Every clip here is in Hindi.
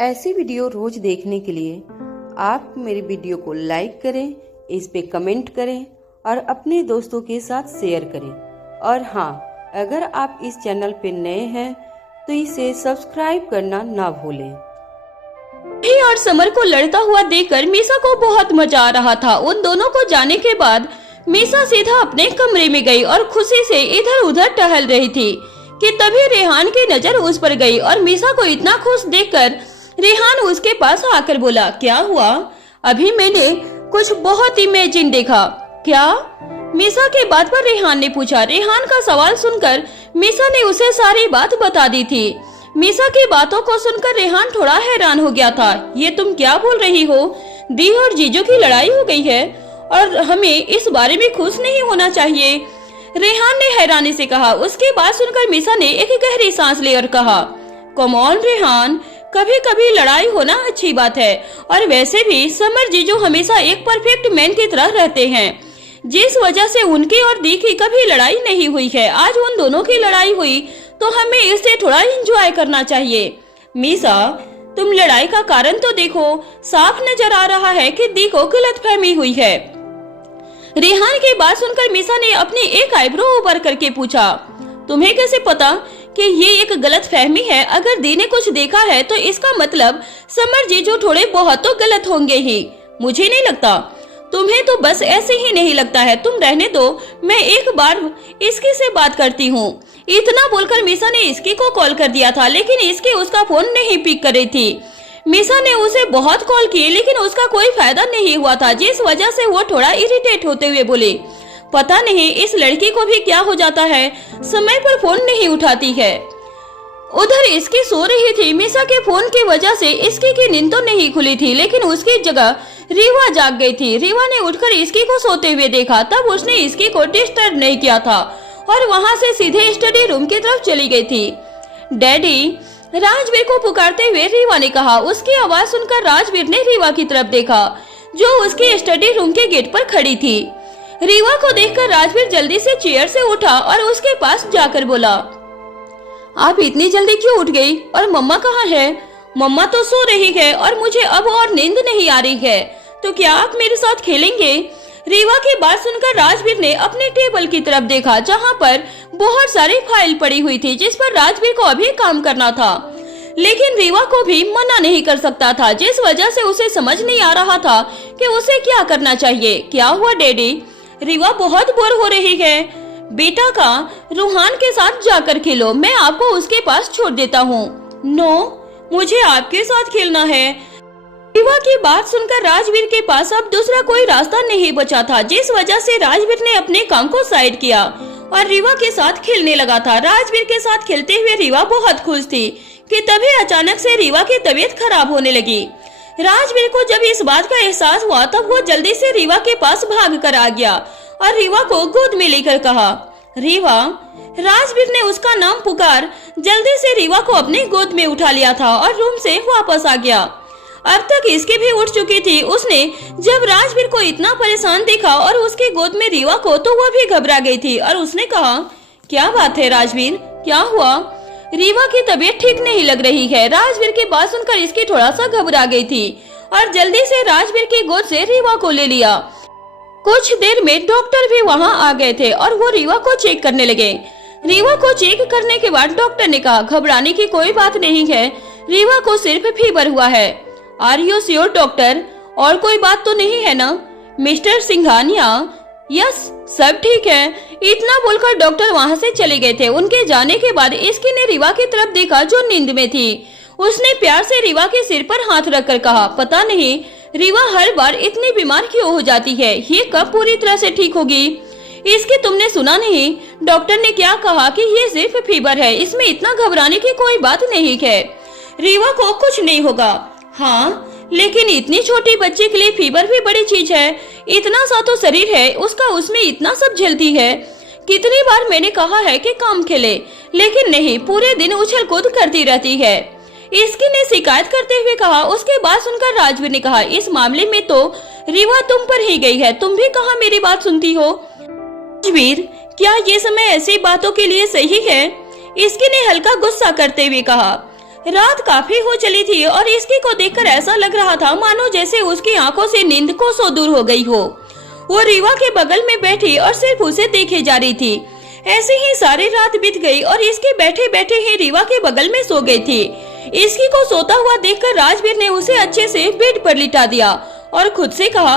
ऐसी वीडियो रोज देखने के लिए आप मेरे वीडियो को लाइक करें, इस पे कमेंट करें और अपने दोस्तों के साथ शेयर करें। और हाँ, अगर आप इस चैनल पे नए हैं तो इसे सब्सक्राइब करना ना भूलें। और समर को लड़ता हुआ देखकर मीसा को बहुत मजा आ रहा था। उन दोनों को जाने के बाद मीसा सीधा अपने कमरे में गई और खुशी से इधर उधर टहल रही थी कि तभी रेहान की नजर उस पर गई और मीसा को इतना खुश देखकर रेहान उसके पास आकर बोला, क्या हुआ? अभी मैंने कुछ बहुत इमेजिन देखा। क्या? मीसा के बात पर रेहान ने पूछा। रेहान का सवाल सुनकर मीसा ने उसे सारी बात बता दी थी। मीसा की बातों को सुनकर रेहान थोड़ा हैरान हो गया था। ये तुम क्या बोल रही हो? दी और जीजू की लड़ाई हो गई है और हमें इस बारे में खुश नहीं होना चाहिए, रेहान ने हैरानी से कहा। उसकी बात सुनकर मीसा ने एक गहरी सांस लेकर कहा, कम ऑन रेहान, कभी कभी लड़ाई होना अच्छी बात है। और वैसे भी समर जीजू हमेशा एक परफेक्ट मैन की तरह रहते हैं, जिस वजह से उनकी और दी की कभी लड़ाई नहीं हुई है। आज उन दोनों की लड़ाई हुई तो हमें इसे थोड़ा एंजॉय करना चाहिए। मीसा, तुम लड़ाई का कारण तो देखो, साफ नजर आ रहा है कि दी को गलतफहमी हुई है। रेहान की बात सुनकर मीसा ने अपनी एक आईब्रो ऊपर करके पूछा, तुम्हें कैसे पता कि ये एक गलतफहमी है? अगर दी ने कुछ देखा है तो इसका मतलब समर जीजू थोड़े बहुत तो गलत होंगे ही। मुझे नहीं लगता। तुम्हें तो बस ऐसे ही नहीं लगता है। तुम रहने दो, मैं एक बार इसकी से बात करती हूँ। इतना बोलकर मीसा ने इसकी को कॉल कर दिया था, लेकिन इसकी उसका फोन नहीं पिक कर रही थी। मीसा ने उसे बहुत कॉल किए लेकिन उसका कोई फायदा नहीं हुआ था, जिस वजह से वो थोड़ा इरिटेट होते हुए बोले, पता नहीं इस लड़की को भी क्या हो जाता है, समय पर फोन नहीं उठाती है। उधर इसकी सो रही थी। मीसा के फोन की वजह से इसकी की नींद तो नहीं खुली थी, लेकिन उसकी जगह रीवा जाग गई थी। रीवा ने उठकर इसकी को सोते हुए देखा, तब उसने इसकी को डिस्टर्ब नहीं किया था और वहां से सीधे स्टडी रूम की तरफ चली गई थी। डैडी, राजवीर को पुकारते हुए रीवा ने कहा। उसकी आवाज सुनकर राजवीर ने रीवा की तरफ देखा, जो उसके स्टडी रूम के गेट पर खड़ी थी। रीवा को देखकर राजवीर जल्दी से चेयर से उठा और उसके पास जाकर बोला, आप इतनी जल्दी क्यों उठ गई? और मम्मा कहाँ है? मम्मा तो सो रही है और मुझे अब और नींद नहीं आ रही है, तो क्या आप मेरे साथ खेलेंगे? रीवा की बात सुनकर राजवीर ने अपने टेबल की तरफ देखा, जहाँ पर बहुत सारी फाइल पड़ी हुई थी, जिस पर राजवीर को अभी काम करना था। लेकिन रीवा को भी मना नहीं कर सकता था, जिस वजह से उसे समझ नहीं आ रहा था कि उसे क्या करना चाहिए। क्या हुआ डैडी? रीवा बहुत बोर हो रही है। बेटा का रूहान के साथ जाकर खेलो, मैं आपको उसके पास छोड़ देता हूँ। नो, मुझे आपके साथ खेलना है। रीवा की बात सुनकर राजवीर के पास अब दूसरा कोई रास्ता नहीं बचा था, जिस वजह से राजवीर ने अपने काम को साइड किया और रीवा के साथ खेलने लगा था। राजवीर के साथ खेलते हुए रीवा बहुत खुश थी कि तभी अचानक से रीवा की तबीयत खराब होने लगी। राजवीर को जब इस बात का एहसास हुआ तब वो जल्दी से रीवा के पास भाग कर आ गया और रीवा को गोद में लेकर कहा, रीवा। राजवीर ने उसका नाम पुकार जल्दी से रीवा को अपने गोद में उठा लिया था और रूम से वापस आ गया। अब तक इसकी भी उठ चुकी थी। उसने जब राजवीर को इतना परेशान देखा और उसके गोद में रीवा को, तो वह भी घबरा गई थी और उसने कहा, क्या बात है राजवीर, क्या हुआ? रीवा की तबीयत ठीक नहीं लग रही है। राजवीर की बात सुनकर इसकी थोड़ा सा घबरा गई थी और जल्दी से राजवीर की गोद से रीवा को ले लिया। कुछ देर में डॉक्टर भी वहां आ गए थे और वो रीवा को चेक करने लगे। रीवा को चेक करने के बाद डॉक्टर ने कहा, घबराने की कोई बात नहीं है, रीवा को सिर्फ फीवर हुआ है। Are you sure doctor? और कोई बात तो नहीं है ना? मिस्टर सिंघानिया, यस, सब ठीक है। इतना बोलकर डॉक्टर वहां से चले गए थे। उनके जाने के बाद इसकी ने रीवा की तरफ देखा, जो नींद में थी। उसने प्यार से रीवा के सिर पर हाथ रखकर कहा, पता नहीं रीवा हर बार इतनी बीमार क्यों हो जाती है, ये कब पूरी तरह से ठीक होगी? इसकी तुमने सुना नहीं? डॉक्टर ने क्या कहा कि ये सिर्फ फीवर है, इसमें इतना घबराने की कोई बात नहीं है, रीवा को कुछ नहीं होगा। हाँ, लेकिन इतनी छोटी बच्ची के लिए फीवर भी बड़ी चीज है। इतना सा तो शरीर है उसका, उसमें इतना सब झेलती है। कितनी बार मैंने कहा है कि काम खेले, लेकिन नहीं, पूरे दिन उछल कूद करती रहती है, इसकी ने शिकायत करते हुए कहा। उसके बाद सुनकर राजवीर ने कहा, इस मामले में तो रीवा तुम पर ही गई है, तुम भी कहाँ मेरी बात सुनती हो? राजवीर, क्या ये समय ऐसी बातों के लिए सही है? इसकी ने हल्का गुस्सा करते हुए कहा। रात काफी हो चली थी और इसकी को देखकर ऐसा लग रहा था मानो जैसे उसकी आंखों से नींद कोसों दूर हो गई हो। वो रीवा के बगल में बैठी और सिर्फ उसे देखे जा रही थी। ऐसे ही सारी रात बीत गई और इसके बैठे बैठे ही रीवा के बगल में सो गई थी। इसकी को सोता हुआ देखकर राजवीर ने उसे अच्छे से बेड पर लिटा दिया और खुद से कहा,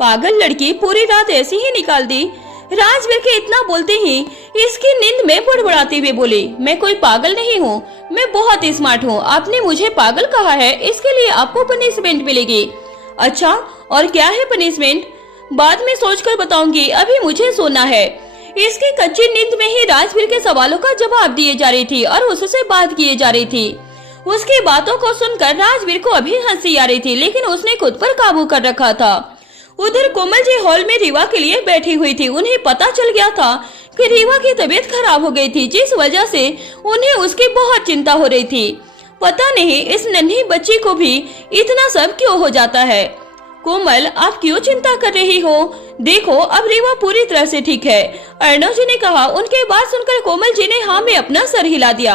पागल लड़की, पूरी रात ऐसी ही निकाल दी। राजवीर के इतना बोलते ही इसकी नींद में बड़बड़ाते हुए बोली, मैं कोई पागल नहीं हूँ, मैं बहुत स्मार्ट हूँ। आपने मुझे पागल कहा है, इसके लिए आपको पनिशमेंट मिलेगी। अच्छा, और क्या है पनिशमेंट? बाद में सोचकर बताऊंगी, अभी मुझे सोना है। इसकी कच्ची नींद में ही राजवीर के सवालों का जवाब दिए जा रही थी और उससे बात किए जा रही थी। उसकी बातों को सुनकर राजवीर को अभी हंसी आ रही थी, लेकिन उसने खुद पर काबू कर रखा था। उधर कोमल जी हॉल में रीवा के लिए बैठी हुई थी। उन्हें पता चल गया था कि रीवा की तबीयत खराब हो गई थी, जिस वजह से उन्हें उसकी बहुत चिंता हो रही थी। पता नहीं इस नन्ही बच्ची को भी इतना सब क्यों हो जाता है। कोमल, आप क्यों चिंता कर रही हो? देखो, अब रीवा पूरी तरह से ठीक है, अर्णव जी ने कहा। उनके बात सुनकर कोमल जी ने हाँ में अपना सर हिला दिया।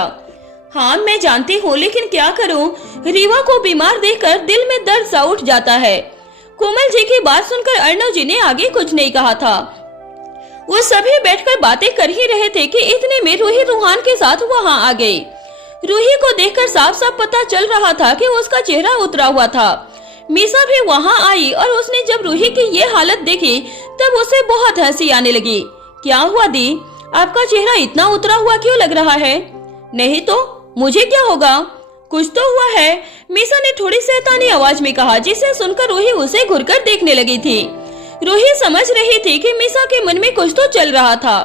हाँ, मैं जानती हूँ, लेकिन क्या करूँ, रीवा को बीमार देखकर दिल में दर्द सा उठ जाता है। कोमल जी की बात सुनकर अर्णव जी ने आगे कुछ नहीं कहा था। वो सभी बैठकर बातें कर ही रहे थे कि इतने में रूही रूहान के साथ वहाँ आ गई। रूही को देखकर साफ साफ पता चल रहा था कि उसका चेहरा उतरा हुआ था। मीसा भी वहाँ आई और उसने जब रूही की ये हालत देखी तब उसे बहुत हंसी आने लगी। क्या हुआ दी, आपका चेहरा इतना उतरा हुआ क्यों लग रहा है? नहीं तो मुझे क्या होगा, कुछ तो हुआ है, मीसा ने थोड़ी शैतानी आवाज में कहा, जिसे सुनकर रूही उसे घुरकर देखने लगी थी। रूही समझ रही थी कि मीसा के मन में कुछ तो चल रहा था।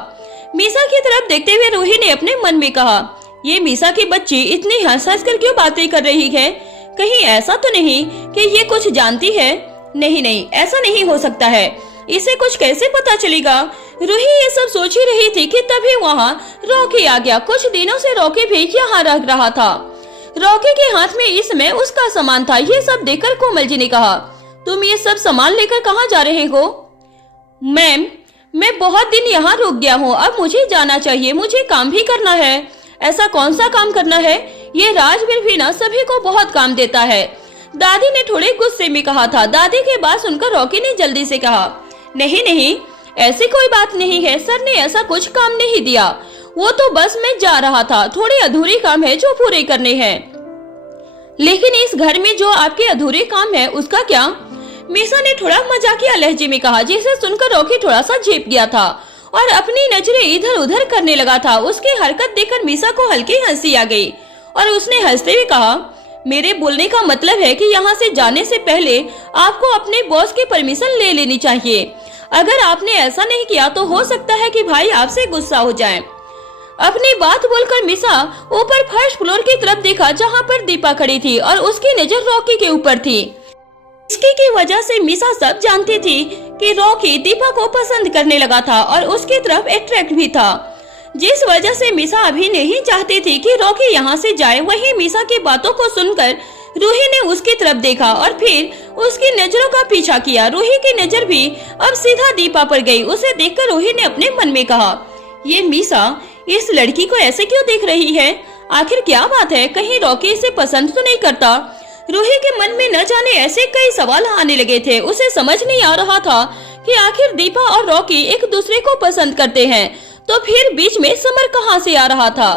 मीसा की तरफ देखते हुए रूही ने अपने मन में कहा, ये मीसा की बच्ची इतनी हंस हंस कर क्यों बातें कर रही है? कहीं ऐसा तो नहीं कि ये कुछ जानती है? नहीं नहीं, ऐसा नहीं हो सकता है, इसे कुछ कैसे पता चलेगा? रूही ये सब सोच ही रही थी कि तभी वहाँ रॉकी आ गया। कुछ दिनों से रॉकी भी यहाँ रह रहा था। रॉकी के हाथ में इस समय उसका सामान था। ये सब देखकर कोमल जी ने कहा, तुम ये सब सामान लेकर कहाँ जा रहे हो? मैम, मैं बहुत दिन यहाँ रुक गया हूँ, अब मुझे जाना चाहिए, मुझे काम भी करना है। ऐसा कौन सा काम करना है? ये राजवीर भी ना सभी को बहुत काम देता है, दादी ने थोड़े गुस्से में कहा था। दादी की बात सुनकर रॉकी ने जल्दी से कहा, नहीं नहीं, ऐसी कोई बात नहीं है, सर ने ऐसा कुछ काम नहीं दिया, वो तो बस मैं जा रहा था, थोड़े अधूरे काम है जो पूरे करने हैं। लेकिन इस घर में जो आपके अधूरे काम है उसका क्या? मीसा ने थोड़ा मजाकिया लहजे में कहा, जिसे सुनकर रॉकी थोड़ा सा झेप गया था और अपनी नजरें इधर उधर करने लगा था। उसकी हरकत देखकर मीसा को हल्की हंसी आ गई और उसने हंसते हुए कहा, मेरे बोलने का मतलब है कि यहाँ से जाने से पहले आपको अपने बॉस की परमिशन ले लेनी चाहिए। अगर आपने ऐसा नहीं किया तो हो सकता है कि भाई आपसे गुस्सा हो जाए। अपनी बात बोलकर मीसा ऊपर फर्स्ट फ्लोर की तरफ देखा, जहाँ पर दीपा खड़ी थी और उसकी नजर रॉकी के ऊपर थी। इसकी की वजह से मीसा सब जानती थी कि रॉकी दीपा को पसंद करने लगा था और उसकी तरफ अट्रैक्ट भी था, जिस वजह से मीसा अभी नहीं चाहती थी कि रॉकी यहाँ से जाए। वहीं मीसा की बातों को सुनकर रूही ने उसकी तरफ देखा और फिर उसकी नजरों का पीछा किया। रूही की नजर भी अब सीधा दीपा पर गई। उसे देखकर रूही ने अपने मन में कहा, ये मीसा इस लड़की को ऐसे क्यों देख रही है? आखिर क्या बात है, कहीं रॉकी इसे पसंद तो नहीं करता? रूही के मन में न जाने ऐसे कई सवाल आने लगे थे। उसे समझ नहीं आ रहा था कि आखिर दीपा और रॉकी एक दूसरे को पसंद करते हैं, तो फिर बीच में समर कहाँ से आ रहा था?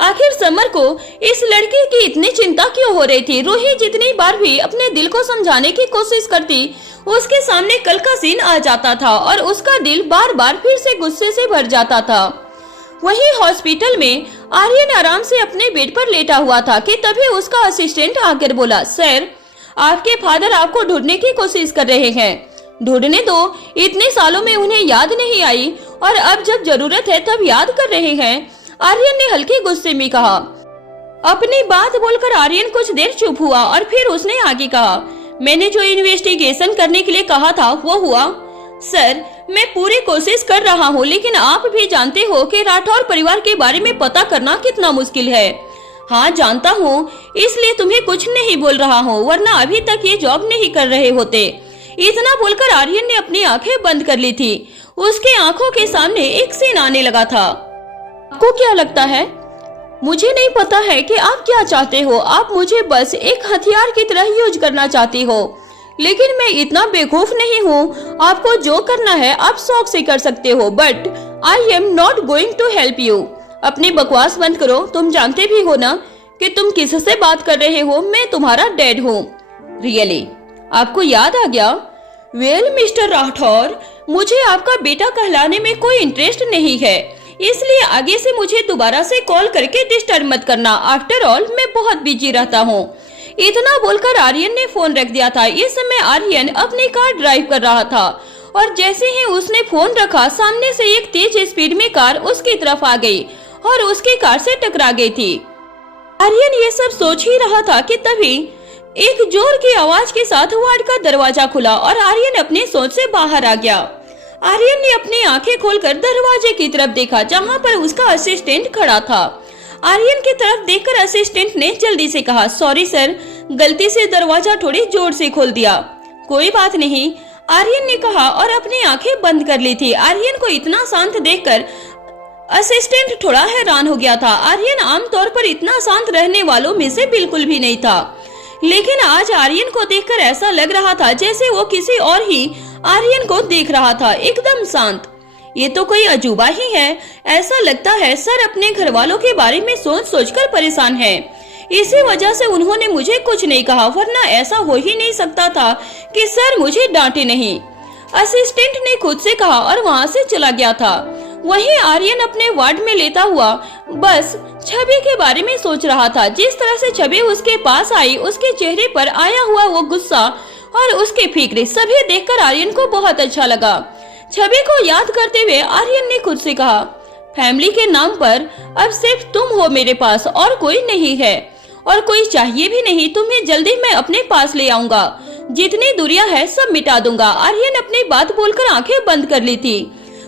आखिर समर को इस लड़की की इतनी चिंता क्यों हो रही थी? रूही जितनी बार भी अपने दिल को समझाने की कोशिश करती, उसके सामने कल का सीन आ जाता था और उसका दिल बार बार फिर से गुस्से से भर जाता था। वहीं हॉस्पिटल में आर्यन आराम से अपने बेड पर लेटा हुआ था कि तभी उसका असिस्टेंट आकर बोला, सर, आपके फादर आपको ढूंढने की कोशिश कर रहे हैं। ढूंढने दो, इतने सालों में उन्हें याद नहीं आई और अब जब जरूरत है तब याद कर रहे हैं, आर्यन ने हल्के गुस्से में कहा। अपनी बात बोलकर आर्यन कुछ देर चुप हुआ और फिर उसने आगे कहा, मैंने जो इन्वेस्टिगेशन करने के लिए कहा था वो हुआ? सर, मैं पूरी कोशिश कर रहा हूँ, लेकिन आप भी जानते हो कि राठौर परिवार के बारे में पता करना कितना मुश्किल है। हाँ जानता हूँ, इसलिए तुम्हें कुछ नहीं बोल रहा हूँ, वरना अभी तक ये जॉब नहीं कर रहे होते। इतना बोलकर आर्यन ने अपनी आंखें बंद कर ली थी। उसके आंखों के सामने एक सीन आने लगा था। आपको क्या लगता है? मुझे नहीं पता है कि आप क्या चाहते हो। आप मुझे बस एक हथियार की तरह यूज करना चाहती हो, लेकिन मैं इतना बेवकूफ नहीं हूँ। आपको जो करना है आप शौक से कर सकते हो, but I am not going to help you. अपनी बकवास बंद करो। तुम जानते भी हो ना कि तुम किससे बात कर रहे हो। मैं तुम्हारा डैड हूँ। रियली? आपको याद आ गया? वेल मिस्टर राठौर, मुझे आपका बेटा कहलाने में कोई इंटरेस्ट नहीं है, इसलिए आगे से मुझे दोबारा से कॉल करके डिस्टर्ब मत करना। आफ्टर ऑल मैं बहुत बिजी रहता हूँ। इतना बोलकर आर्यन ने फोन रख दिया था। इस समय आर्यन अपनी कार ड्राइव कर रहा था और जैसे ही उसने फोन रखा, सामने से एक तेज स्पीड में कार उसकी तरफ आ गई और उसकी कार से टकरा गई थी। आर्यन ये सब सोच ही रहा था कि तभी एक जोर की आवाज के साथ वार्ड का दरवाजा खुला और आर्यन अपनी सोच से बाहर आ गया। आर्यन ने अपनी आंखें खोलकर दरवाजे की तरफ देखा, जहां पर उसका असिस्टेंट खड़ा था। आर्यन की तरफ देखकर असिस्टेंट ने जल्दी से कहा, सॉरी सर, गलती से दरवाजा थोड़ी जोर से खोल दिया। कोई बात नहीं, आर्यन ने कहा और अपनी आंखें बंद कर ली थी। आर्यन को इतना शांत देखकर असिस्टेंट थोड़ा हैरान हो गया था। आर्यन आमतौर पर इतना शांत रहने वालों में से बिल्कुल भी नहीं था, लेकिन आज आर्यन को देखकर ऐसा लग रहा था जैसे वो किसी और ही आर्यन को देख रहा था, एकदम शांत। ये तो कोई अजूबा ही है। ऐसा लगता है सर अपने घर वालों के बारे में सोच सोचकर परेशान है, इसी वजह से उन्होंने मुझे कुछ नहीं कहा, वरना ऐसा हो ही नहीं सकता था कि सर मुझे डांटे नहीं। असिस्टेंट ने खुद से कहा और वहाँ से चला गया था। वहीं आर्यन अपने वार्ड में लेटा हुआ बस छवि के बारे में सोच रहा था। जिस तरह से छवि उसके पास आई, उसके चेहरे पर आया हुआ वो गुस्सा और उसके फिक्र सभी देखकर आर्यन को बहुत अच्छा लगा। छवि को याद करते हुए आर्यन ने खुद से कहा, फैमिली के नाम पर अब सिर्फ तुम हो मेरे पास और कोई नहीं है, और कोई चाहिए भी नहीं। तुम्हें जल्दी मैं अपने पास ले आऊंगा, जितनी दूरियां है सब मिटा दूंगा। आर्यन अपनी बात बोलकर आंखें बंद कर ली थी।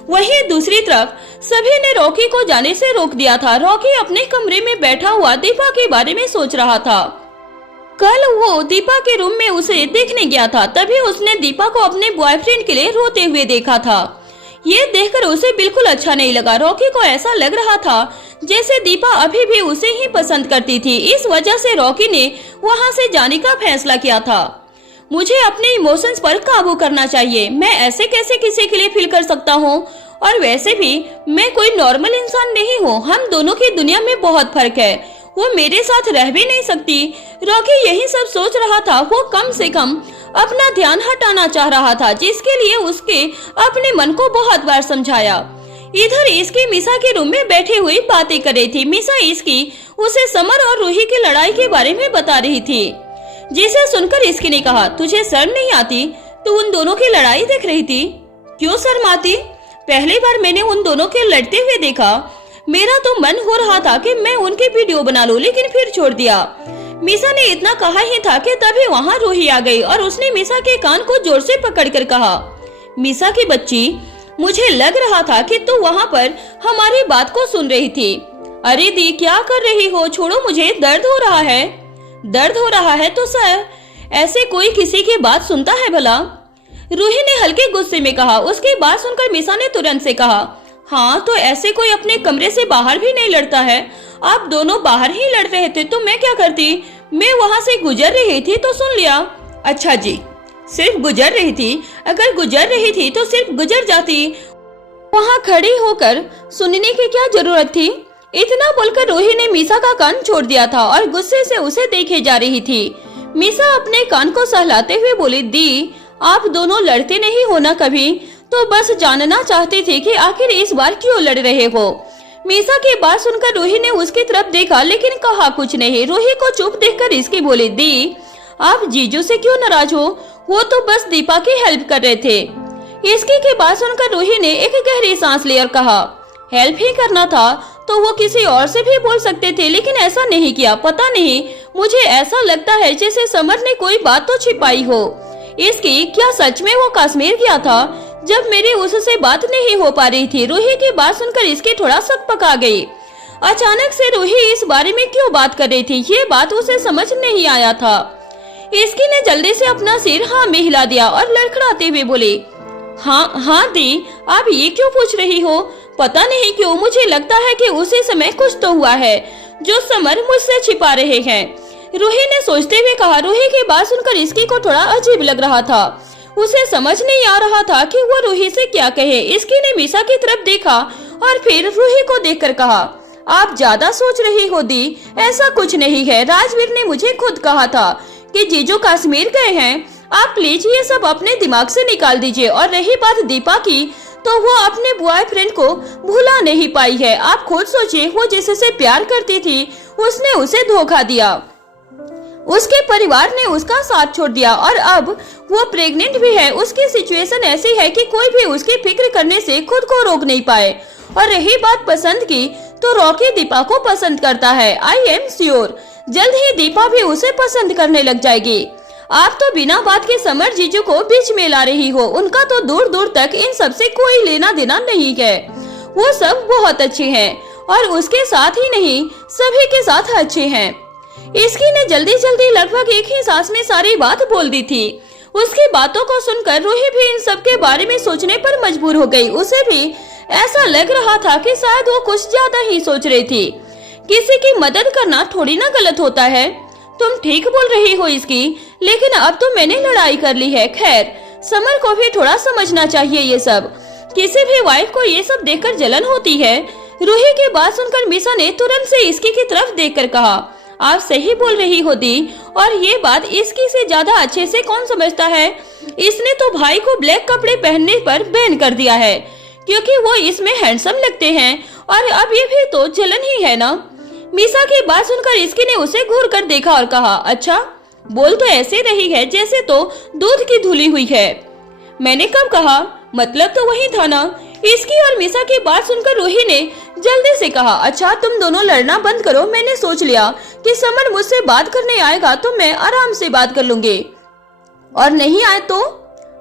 वहीं दूसरी तरफ सभी ने रॉकी को जाने से रोक दिया था। रॉकी अपने कमरे में बैठा हुआ दीपा के बारे में सोच रहा था। कल वो दीपा के रूम में उसे देखने गया था, तभी उसने दीपा को अपने बॉयफ्रेंड के लिए रोते हुए देखा था। ये देखकर उसे बिल्कुल अच्छा नहीं लगा। रॉकी को ऐसा लग रहा था जैसे दीपा अभी भी उसे ही पसंद करती थी। इस वजह से रॉकी ने वहाँ से जाने का फैसला किया था। मुझे अपने इमोशंस पर काबू करना चाहिए। मैं ऐसे कैसे किसी के लिए फील कर सकता हूँ, और वैसे भी मैं कोई नॉर्मल इंसान नहीं हूँ। हम दोनों की दुनिया में बहुत फर्क है। वो मेरे साथ रह भी नहीं सकती। रॉकी यही सब सोच रहा था। वो कम से कम अपना ध्यान हटाना चाह रहा था, जिसके लिए उसके अपने मन को बहुत बार समझाया। इधर इसकी मिसा के रूम में बैठी हुई बातें कर रही थी। मिसा इसकी उसे समर और रूही की लड़ाई के बारे में बता रही थी, जिसे सुनकर इसकी ने कहा, तुझे शर्म नहीं आती? तू उन दोनों की लड़ाई देख रही थी। क्यों शर्म आती? पहली बार मैंने उन दोनों के लड़ते हुए देखा, मेरा तो मन हो रहा था कि मैं उनकी वीडियो बना लूं, लेकिन फिर छोड़ दिया। मिसा ने इतना कहा ही था कि तभी वहाँ रूही आ गई और उसने मिसा के कान को जोर से पकड़कर कहा, मिसा की बच्ची, मुझे लग रहा था कि तू वहाँ पर हमारी बात को सुन रही थी। अरे दी, क्या कर रही हो? छोड़ो मुझे, दर्द हो रहा है। दर्द हो रहा है तो सर, ऐसे कोई किसी की बात सुनता है भला? रूही ने हल्के गुस्से में कहा। उसकी बात सुनकर मिसा ने तुरंत से कहा, हाँ तो ऐसे कोई अपने कमरे से बाहर भी नहीं लड़ता है। आप दोनों बाहर ही लड़ रहे थे तो मैं क्या करती? मैं वहाँ से गुजर रही थी तो सुन लिया। अच्छा जी, सिर्फ गुजर रही थी? अगर गुजर रही थी तो सिर्फ गुजर जाती, वहाँ खड़ी होकर सुनने की क्या जरूरत थी? इतना बोलकर रूही ने मिसा का कान छोड़ दिया था और गुस्से से उसे देखे जा रही थी। मिसा अपने कान को सहलाते हुए बोली, दी, आप दोनों लड़ते नहीं हो ना कभी? तो बस जानना चाहती थी कि आखिर इस बार क्यों लड़ रहे हो। मिसा की बात सुनकर रूही ने उसकी तरफ देखा, लेकिन कहा कुछ नहीं। रूही को चुप देखकर इसकी बोली, दी, आप जीजू से क्यों नाराज हो? वो तो बस दीपा की हेल्प कर रहे थे। इसकी की बात सुनकर रूही ने एक गहरी सांस ली और कहा, हेल्प ही करना था तो वो किसी और से भी बोल सकते थे, लेकिन ऐसा नहीं किया। पता नहीं, मुझे ऐसा लगता है जैसे समर ने कोई बात तो छिपाई हो। इसकी क्या सच में वो कश्मीर गया था जब मेरी उससे बात नहीं हो पा रही थी? रूही की बात सुनकर इसकी थोड़ा शक पका गई। अचानक से रूही इस बारे में क्यों बात कर रही थी, ये बात उसे समझ नहीं आया था। इसकी ने जल्दी से अपना सिर हाँ में हिला दिया और लड़खड़ाते हुए बोली, हाँ दी, आप ये क्यों पूछ रही हो? पता नहीं क्यों मुझे लगता है कि उसी समय कुछ तो हुआ है। जो समर मुझसे छिपा रहे हैं। रूही ने सोचते हुए कहा। रूही की बात सुनकर इसकी को थोड़ा अजीब लग रहा था। उसे समझ नहीं आ रहा था कि वो रूही से क्या कहे। इसकी ने मीसा की तरफ देखा और फिर रूही को देखकर कहा, आप ज्यादा सोच रही हो दी, ऐसा कुछ नहीं है। राजवीर ने मुझे खुद कहा था कि जीजू कश्मीर गए हैं। आप प्लीज ये सब अपने दिमाग से निकाल दीजिए। और रही बात दीपा की, तो वो अपने बॉयफ्रेंड को भुला नहीं पाई है। आप खुद सोचिए, वो जिससे प्यार करती थी उसने उसे धोखा दिया, उसके परिवार ने उसका साथ छोड़ दिया और अब वो प्रेग्नेंट भी है। उसकी सिचुएशन ऐसी है कि कोई भी उसकी फिक्र करने से खुद को रोक नहीं पाए। और रही बात पसंद की, तो रॉकी दीपा को पसंद करता है। आई एम श्योर जल्द ही दीपा भी उसे पसंद करने लग जाएगी। आप तो बिना बात के समर जीजू को बीच में ला रही हो। उनका तो दूर दूर तक इन सब से कोई लेना देना नहीं है। वो सब बहुत अच्छे हैं और उसके साथ ही नहीं सभी के साथ अच्छे हैं। इसकी ने जल्दी जल्दी लगभग एक ही सांस में सारी बात बोल दी थी। उसकी बातों को सुनकर रूही भी इन सब के बारे में सोचने पर मजबूर हो गई। उसे भी ऐसा लग रहा था कि शायद वो कुछ ज्यादा ही सोच रही थी। किसी की मदद करना थोड़ी ना गलत होता है। तुम ठीक बोल रही हो इसकी, लेकिन अब तो मैंने लड़ाई कर ली है। खैर, समर को भी थोड़ा समझना चाहिए ये सब। किसी भी वाइफ को ये सब देखकर जलन होती है। रूही की बात सुनकर मीसा ने तुरंत से इसकी की तरफ देखकर कहा, आप सही बोल रही हो दी, और ये बात इसकी से ज्यादा अच्छे से कौन समझता है। इसने तो भाई को ब्लैक कपड़े पहनने पर बैन कर दिया है क्योंकि वो इसमें हैंडसम लगते हैं, और अब ये भी तो जलन ही है ना। मीसा की बात सुनकर इसकी ने उसे घूर कर देखा और कहा, अच्छा, बोल तो ऐसे रही है जैसे तो दूध की धुली हुई है। मैंने कब कहा, मतलब तो वही था ना। इसकी और मीसा की बात सुनकर रूही ने जल्दी से कहा, अच्छा तुम दोनों लड़ना बंद करो। मैंने सोच लिया कि समर मुझसे बात करने आएगा तो मैं आराम से बात कर लूंगी, और नहीं आए तो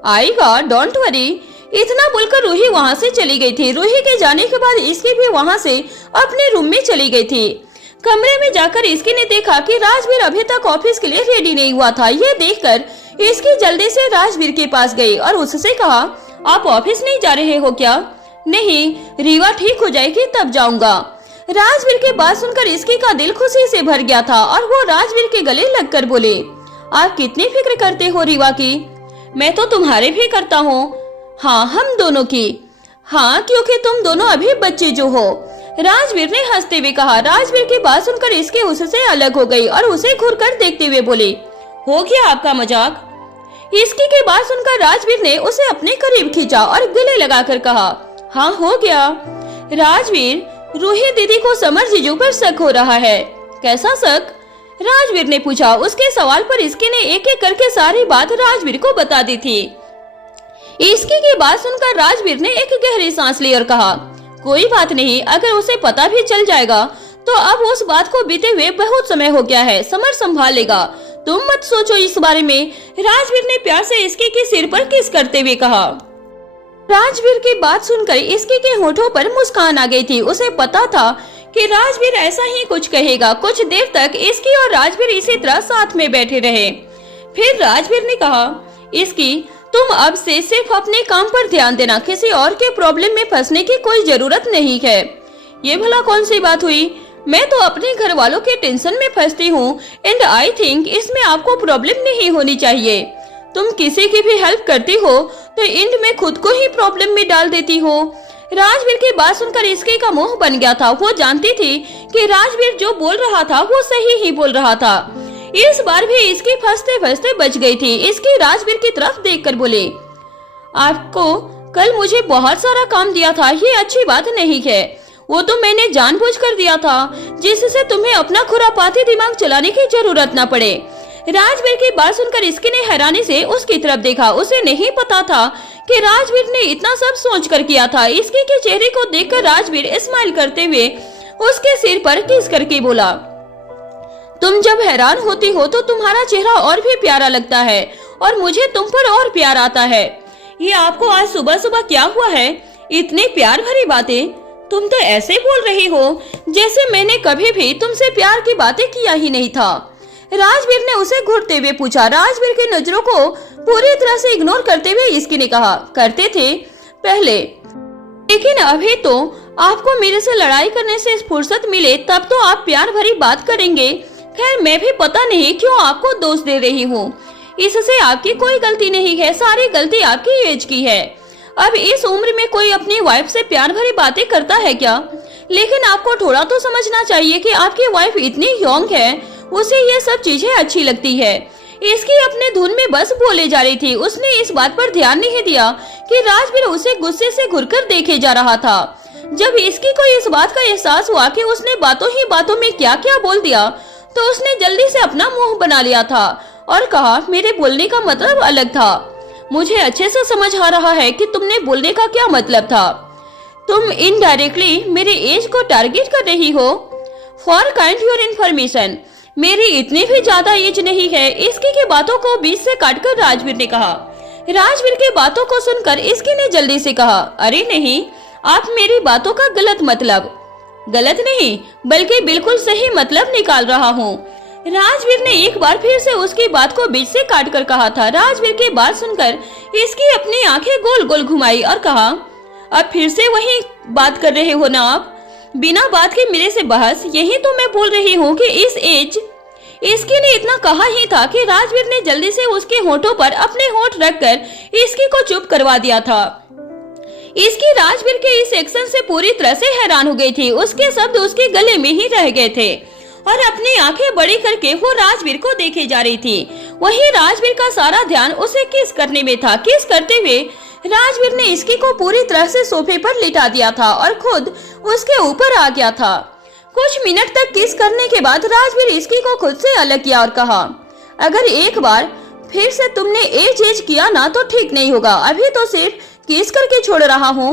आएगा, डोंट वरी। इतना बोलकर रूही वहाँ से चली गई थी। रूही के जाने के बाद इसकी भी वहाँ से अपने रूम में चली गई थी। कमरे में जाकर इसकी ने देखा कि राजवीर अभी तक ऑफिस के लिए रेडी नहीं हुआ था। यह देखकर इसकी जल्दी से राजवीर के पास गई और उससे कहा, आप ऑफिस नहीं जा रहे हो क्या? नहीं, रीवा ठीक हो जाएगी तब जाऊंगा। राजवीर की बात सुनकर इसकी का दिल खुशी से भर गया था और वो राजवीर के गले लगकर बोले, आप कितनी फिक्र करते हो रीवा की? मैं तो तुम्हारे भी करता हूँ। हाँ, हम दोनों की। हाँ, क्योंकि तुम दोनों अभी बच्चे जो हो, राजवीर ने हंसते हुए कहा। राजवीर की बात सुनकर इसके उससे अलग हो गई और उसे घूर कर देखते हुए बोले, हो गया आपका मजाक? इसकी की बात सुनकर राजवीर ने उसे अपने करीब खींचा और गले लगाकर कहा, हाँ हो गया। राजवीर, रूही दीदी को समर जीजू पर शक हो रहा है। कैसा शक? राजवीर ने पूछा। उसके सवाल पर इसकी ने एक एक करके सारी बात राजवीर को बता दी थी। इसकी की बात सुनकर राजवीर ने एक गहरी सांस ली और कहा, कोई बात नहीं, अगर उसे पता भी चल जाएगा तो अब उस बात को बीते हुए बहुत समय हो गया है, समर संभाल लेगा, तुम मत सोचो इस बारे में। राजवीर ने प्यार से इसकी के सिर पर किस करते हुए कहा। राजवीर की बात सुनकर इसकी के होठों पर मुस्कान आ गई थी। उसे पता था कि राजवीर ऐसा ही कुछ कहेगा। कुछ देर तक इसकी और राजवीर इसी तरह साथ में बैठे रहे। फिर राजवीर ने कहा, इसकी तुम अब से सिर्फ अपने काम पर ध्यान देना, किसी और के प्रॉब्लम में फंसने की कोई जरूरत नहीं है। ये भला कौन सी बात हुई? मैं तो अपने घर वालों के टेंशन में फंसती हूँ एंड आई थिंक इसमें आपको प्रॉब्लम नहीं होनी चाहिए। तुम किसी की भी हेल्प करती हो तो एंड में खुद को ही प्रॉब्लम में डाल देती हो। राजवीर की बात सुनकर इसके का मुंह बन गया था। वो जानती थी कि राजवीर जो बोल रहा था वो सही ही बोल रहा था। इस बार भी इसकी फंसते फंसते बच गई थी। इसकी राजवीर की तरफ देखकर बोले, आपको कल मुझे बहुत सारा काम दिया था, ये अच्छी बात नहीं है। वो तो मैंने जानबूझकर दिया था जिससे तुम्हें अपना खुरापाती दिमाग चलाने की जरूरत न पड़े। राजवीर की बात सुनकर इसकी ने हैरानी से उसकी तरफ देखा। उसे नहीं पता था कि राजवीर ने इतना सब सोच कर किया था। इसके के चेहरे को देखकर राजवीर स्माइल करते हुए उसके सिर पर किस करके बोला, तुम जब हैरान होती हो तो तुम्हारा चेहरा और भी प्यारा लगता है और मुझे तुम पर और प्यार आता है। ये आपको आज सुबह सुबह क्या हुआ है? इतनी प्यार भरी बातें? तुम तो ऐसे बोल रही हो जैसे मैंने कभी भी तुमसे प्यार की बातें किया ही नहीं था। राजवीर ने उसे घूरते हुए पूछा। राजवीर की नजरों को पूरी तरह से इग्नोर करते हुए इसकी ने कहा, करते थे पहले, लेकिन अभी तो आपको मेरे से लड़ाई करने से फुर्सत मिले तब तो आप प्यार भरी बात करेंगे। खैर मैं भी पता नहीं क्यों आपको दोष दे रही हूँ, इससे आपकी कोई गलती नहीं है, सारी गलती आपकी एज की है। अब इस उम्र में कोई अपनी वाइफ से प्यार भरी बातें करता है क्या? लेकिन आपको थोड़ा तो समझना चाहिए कि आपकी वाइफ इतनी यंग है, उसे ये सब चीजें अच्छी लगती है। इसकी अपने धुन में बस बोले जा रही थी। उसने इस बात पर ध्यान नहीं दिया कि राजवीर उसे गुस्से से घूरकर देखे जा रहा था। जब इसकी को इस बात का एहसास हुआ कि उसने बातों ही बातों में क्या क्या बोल दिया, तो उसने जल्दी से अपना मुंह बना लिया था और कहा, मेरे बोलने का मतलब अलग था। मुझे अच्छे से समझ आ रहा है कि तुमने बोलने का क्या मतलब था। तुम इनडायरेक्टली मेरे एज को टारगेट कर रही हो। फॉर काइंड योर इन्फॉर्मेशन, मेरी इतनी भी ज्यादा एज नहीं है। इसकी की बातों को बीच से काटकर राजवीर ने कहा। राजवीर की बातों को सुनकर इसकी ने जल्दी से कहा, अरे नहीं, आप मेरी बातों का गलत नहीं बल्कि बिल्कुल सही मतलब निकाल रहा हूँ। राजवीर ने एक बार फिर से उसकी बात को बीच से काट कर कहा था। राजवीर की बात सुनकर इसकी अपनी आंखें गोल गोल घुमाई और कहा, अब फिर से वही बात कर रहे हो ना आप, बिना बात के मेरे से बहस। यही तो मैं बोल रही हूँ कि इस एज। इसकी ने इतना कहा ही था कि राजवीर ने जल्दी से उसके होठों पर अपने होठ रखकर इसकी को चुप करवा दिया था। इसकी राजवीर के इस एक्शन से पूरी तरह से हैरान हो गई थी। उसके शब्द उसके गले में ही रह गए थे और अपनी आंखें बड़ी करके वो राजवीर को देखे जा रही थी। वहीं राजवीर का सारा ध्यान उसे किस करने में था। किस करते हुए राजवीर ने इसकी को पूरी तरह से सोफे पर लिटा दिया था और खुद उसके ऊपर आ गया था। कुछ मिनट तक किस करने के बाद राजवीर इसकी को खुद से अलग किया और कहा, अगर एक बार फिर से तुमने एज किया ना तो ठीक नहीं होगा। अभी तो सिर्फ किस करके छोड़ रहा हूँ।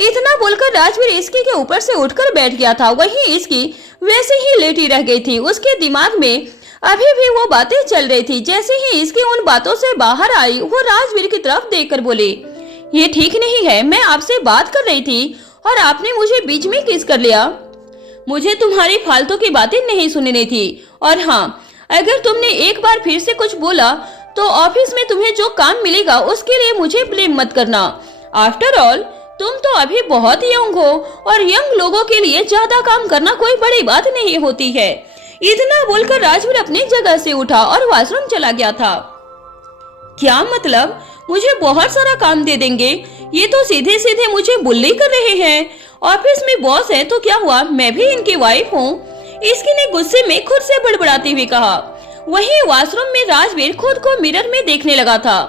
इतना बोलकर राजवीर इसकी के ऊपर से उठकर बैठ गया था। वहीं इसकी वैसे ही लेटी रह गई थी। उसके दिमाग में अभी भी वो बातें चल रही थी। जैसे ही इसकी उन बातों से बाहर आई, वो राजवीर की तरफ देखकर बोली, ये ठीक नहीं है, मैं आपसे बात कर रही थी और आपने मुझे बीच में किस कर लिया। मुझे तुम्हारी फालतू की बातें नहीं सुननी थी। और हाँ, अगर तुमने एक बार फिर से कुछ बोला तो ऑफिस में तुम्हें जो काम मिलेगा उसके लिए मुझे ब्लेम मत करना। आफ्टर ऑल तुम तो अभी बहुत यंग हो और यंग लोगों के लिए ज्यादा काम करना कोई बड़ी बात नहीं होती है। इतना बोलकर राजवीर अपनी जगह से उठा और वॉशरूम चला गया था। क्या मतलब, मुझे बहुत सारा काम दे देंगे? ये तो सीधे सीधे मुझे बुल्ली कर रहे हैं। ऑफिस में बॉस है तो क्या हुआ, मैं भी इनकी वाइफ हूँ। इसकी ने गुस्से में खुद से बड़बड़ाती हुई कहा। वहीं वॉशरूम में राजवीर खुद को मिरर में देखने लगा था।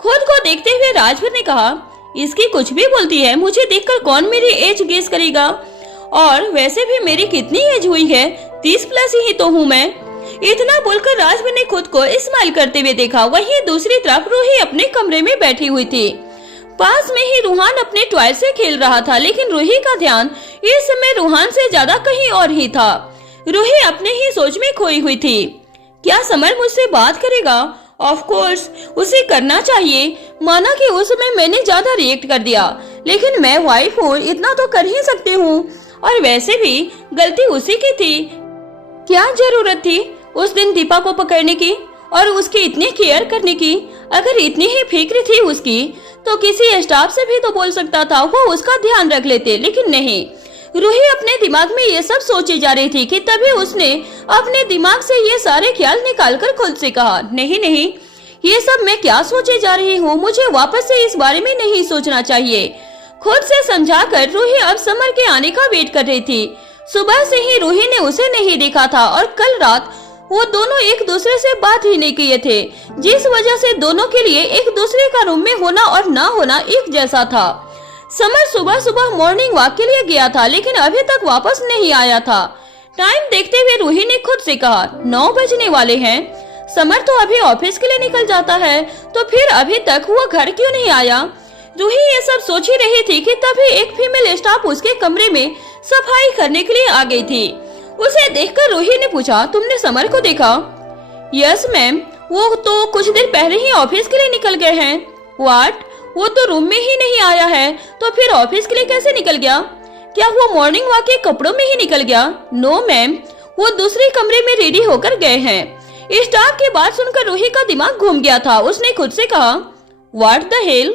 खुद को देखते हुए राजवीर ने कहा, इसकी कुछ भी बोलती है, मुझे देखकर कौन मेरी एज गेस करेगा। और वैसे भी मेरी कितनी एज हुई है, 30 प्लस ही तो हूँ मैं। इतना बोलकर राजवीर ने खुद को स्माइल करते हुए देखा। वहीं दूसरी तरफ रूही अपने कमरे में बैठी हुई थी। पास में ही रूहान अपने टॉय से खेल रहा था, लेकिन रूही का ध्यान इस समय रूहान से ज्यादा कहीं और ही था। रूही अपने ही सोच में खोई हुई थी। क्या समर मुझसे बात करेगा? ऑफ कोर्स उसे करना चाहिए। माना कि उस समय मैंने ज्यादा रिएक्ट कर दिया, लेकिन मैं वाइफ हूँ, इतना तो कर ही सकती हूँ। और वैसे भी गलती उसी की थी। क्या जरूरत थी उस दिन दीपा को पकड़ने की और उसकी इतनी केयर करने की? अगर इतनी ही फिक्र थी उसकी तो किसी स्टाफ से भी तो बोल सकता था, वो उसका ध्यान रख लेते। लेकिन नहीं, रूही अपने दिमाग में ये सब सोचे जा रही थी कि तभी उसने अपने दिमाग से ये सारे ख्याल निकालकर खुद से कहा, नहीं, ये सब मैं क्या सोचे जा रही हूँ, मुझे वापस से इस बारे में नहीं सोचना चाहिए। खुद से समझाकर रूही अब समर के आने का वेट कर रही थी। सुबह से ही रूही ने उसे नहीं देखा था और कल रात वो दोनों एक दूसरे से बात ही नहीं किए थे, जिस वजह से दोनों के लिए एक दूसरे का रूम में होना और ना होना एक जैसा था। समर सुबह सुबह मॉर्निंग वॉक के लिए गया था, लेकिन अभी तक वापस नहीं आया था। टाइम देखते हुए रूही ने खुद से कहा, 9 बजने वाले हैं। समर तो अभी ऑफिस के लिए निकल जाता है, तो फिर अभी तक वो घर क्यों नहीं आया? रूही ये सब सोच ही रही थी कि तभी एक फीमेल स्टाफ उसके कमरे में सफाई करने के लिए आ गई थी। उसे देखकर रूही ने पूछा, तुमने समर को देखा? यस मैम, वो तो कुछ देर पहले ही ऑफिस के लिए निकल गए हैं। व्हाट? वो तो रूम में ही नहीं आया है, तो फिर ऑफिस के लिए कैसे निकल गया? क्या वो मॉर्निंग वॉक के कपड़ों में ही निकल गया? नो मैम, वो दूसरे कमरे में रेडी होकर गए हैं। स्टाफ की बात सुनकर रूही का दिमाग घूम गया था। उसने खुद से कहा, व्हाट द हेल?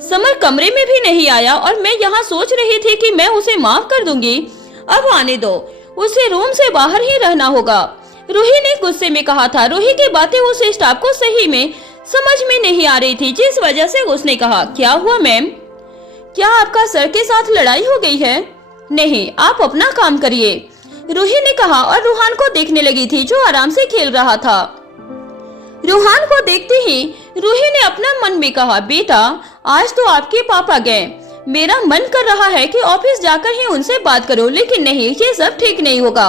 समर कमरे में भी नहीं आया और मैं यहाँ सोच रही थी कि मैं उसे माफ कर दूंगी। अब आने दो, उसे रूम से बाहर ही रहना होगा, रूही ने गुस्से में कहा था। रूही की बातें उस स्टाफ को सही में समझ में नहीं आ रही थी, जिस वजह से उसने कहा, क्या हुआ मैम? क्या आपका सर के साथ लड़ाई हो गई है? नहीं, आप अपना काम करिए, रूही ने कहा और रूहान को देखने लगी थी जो आराम से खेल रहा था। रूहान को देखते ही रूही ने अपना मन में कहा, बेटा आज तो आपके पापा गए, मेरा मन कर रहा है कि ऑफिस जाकर ही उनसे बात करो, लेकिन नहीं, ये सब ठीक नहीं होगा।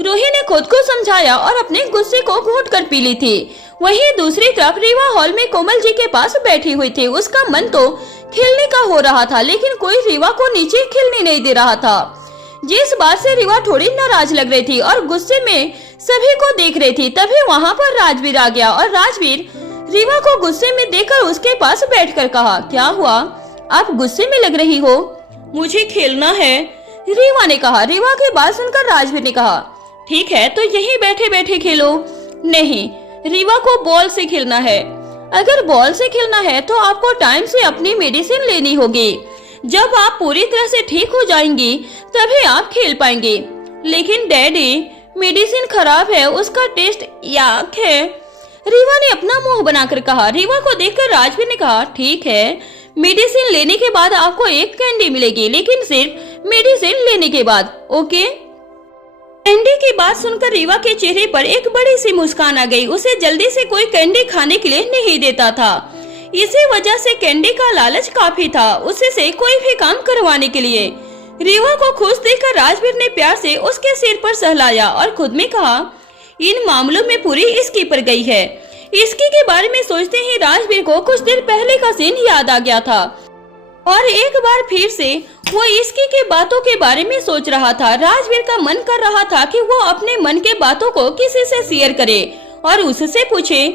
रूही ने खुद को समझाया और अपने गुस्से को घोट कर पी ली थी। वहीं दूसरी तरफ रीवा हॉल में कोमल जी के पास बैठी हुई थी। उसका मन तो खेलने का हो रहा था, लेकिन कोई रीवा को नीचे खेलने नहीं दे रहा था। जिस बात से रीवा थोड़ी नाराज लग रही थी और गुस्से में सभी को देख रही थी, तभी वहाँ पर राजवीर आ गया और राजवीर रीवा को गुस्से में देखकर उसके पास बैठकर कहा, क्या हुआ, आप गुस्से में लग रही हो? मुझे खेलना है, रीवा ने कहा। रीवा की बात सुनकर राजवीर ने कहा, ठीक है तो यहीं बैठे बैठे खेलो। नहीं, रीवा को बॉल से खेलना है। अगर बॉल से खेलना है तो आपको टाइम से अपनी मेडिसिन लेनी होगी। जब आप पूरी तरह से ठीक हो जाएंगी तभी आप खेल पाएंगे। लेकिन डैडी, मेडिसिन खराब है, उसका टेस्ट याक है, रीवा ने अपना मुंह बनाकर कहा। रीवा को देखकर राजवीर ने कहा, ठीक है, मेडिसिन लेने के बाद आपको एक कैंडी मिलेगी, लेकिन सिर्फ मेडिसिन लेने के बाद, ओके? कैंडी की बात सुनकर रीवा के चेहरे पर एक बड़ी सी मुस्कान आ गई। उसे जल्दी से कोई कैंडी खाने के लिए नहीं देता था, इसी वजह से कैंडी का लालच काफी था उसे से कोई भी काम करवाने के लिए। रीवा को खुश देखकर राजवीर ने प्यार से उसके सिर पर सहलाया और खुद में कहा, इन मामलों में पूरी इसकी पर गई है। इसकी के बारे में सोचते ही राजवीर को कुछ देर पहले का सीन याद आ गया था और एक बार फिर से वो इसकी के बातों के बारे में सोच रहा था। राजवीर का मन कर रहा था कि वो अपने मन के बातों को किसी से शेयर करे और उससे पूछे,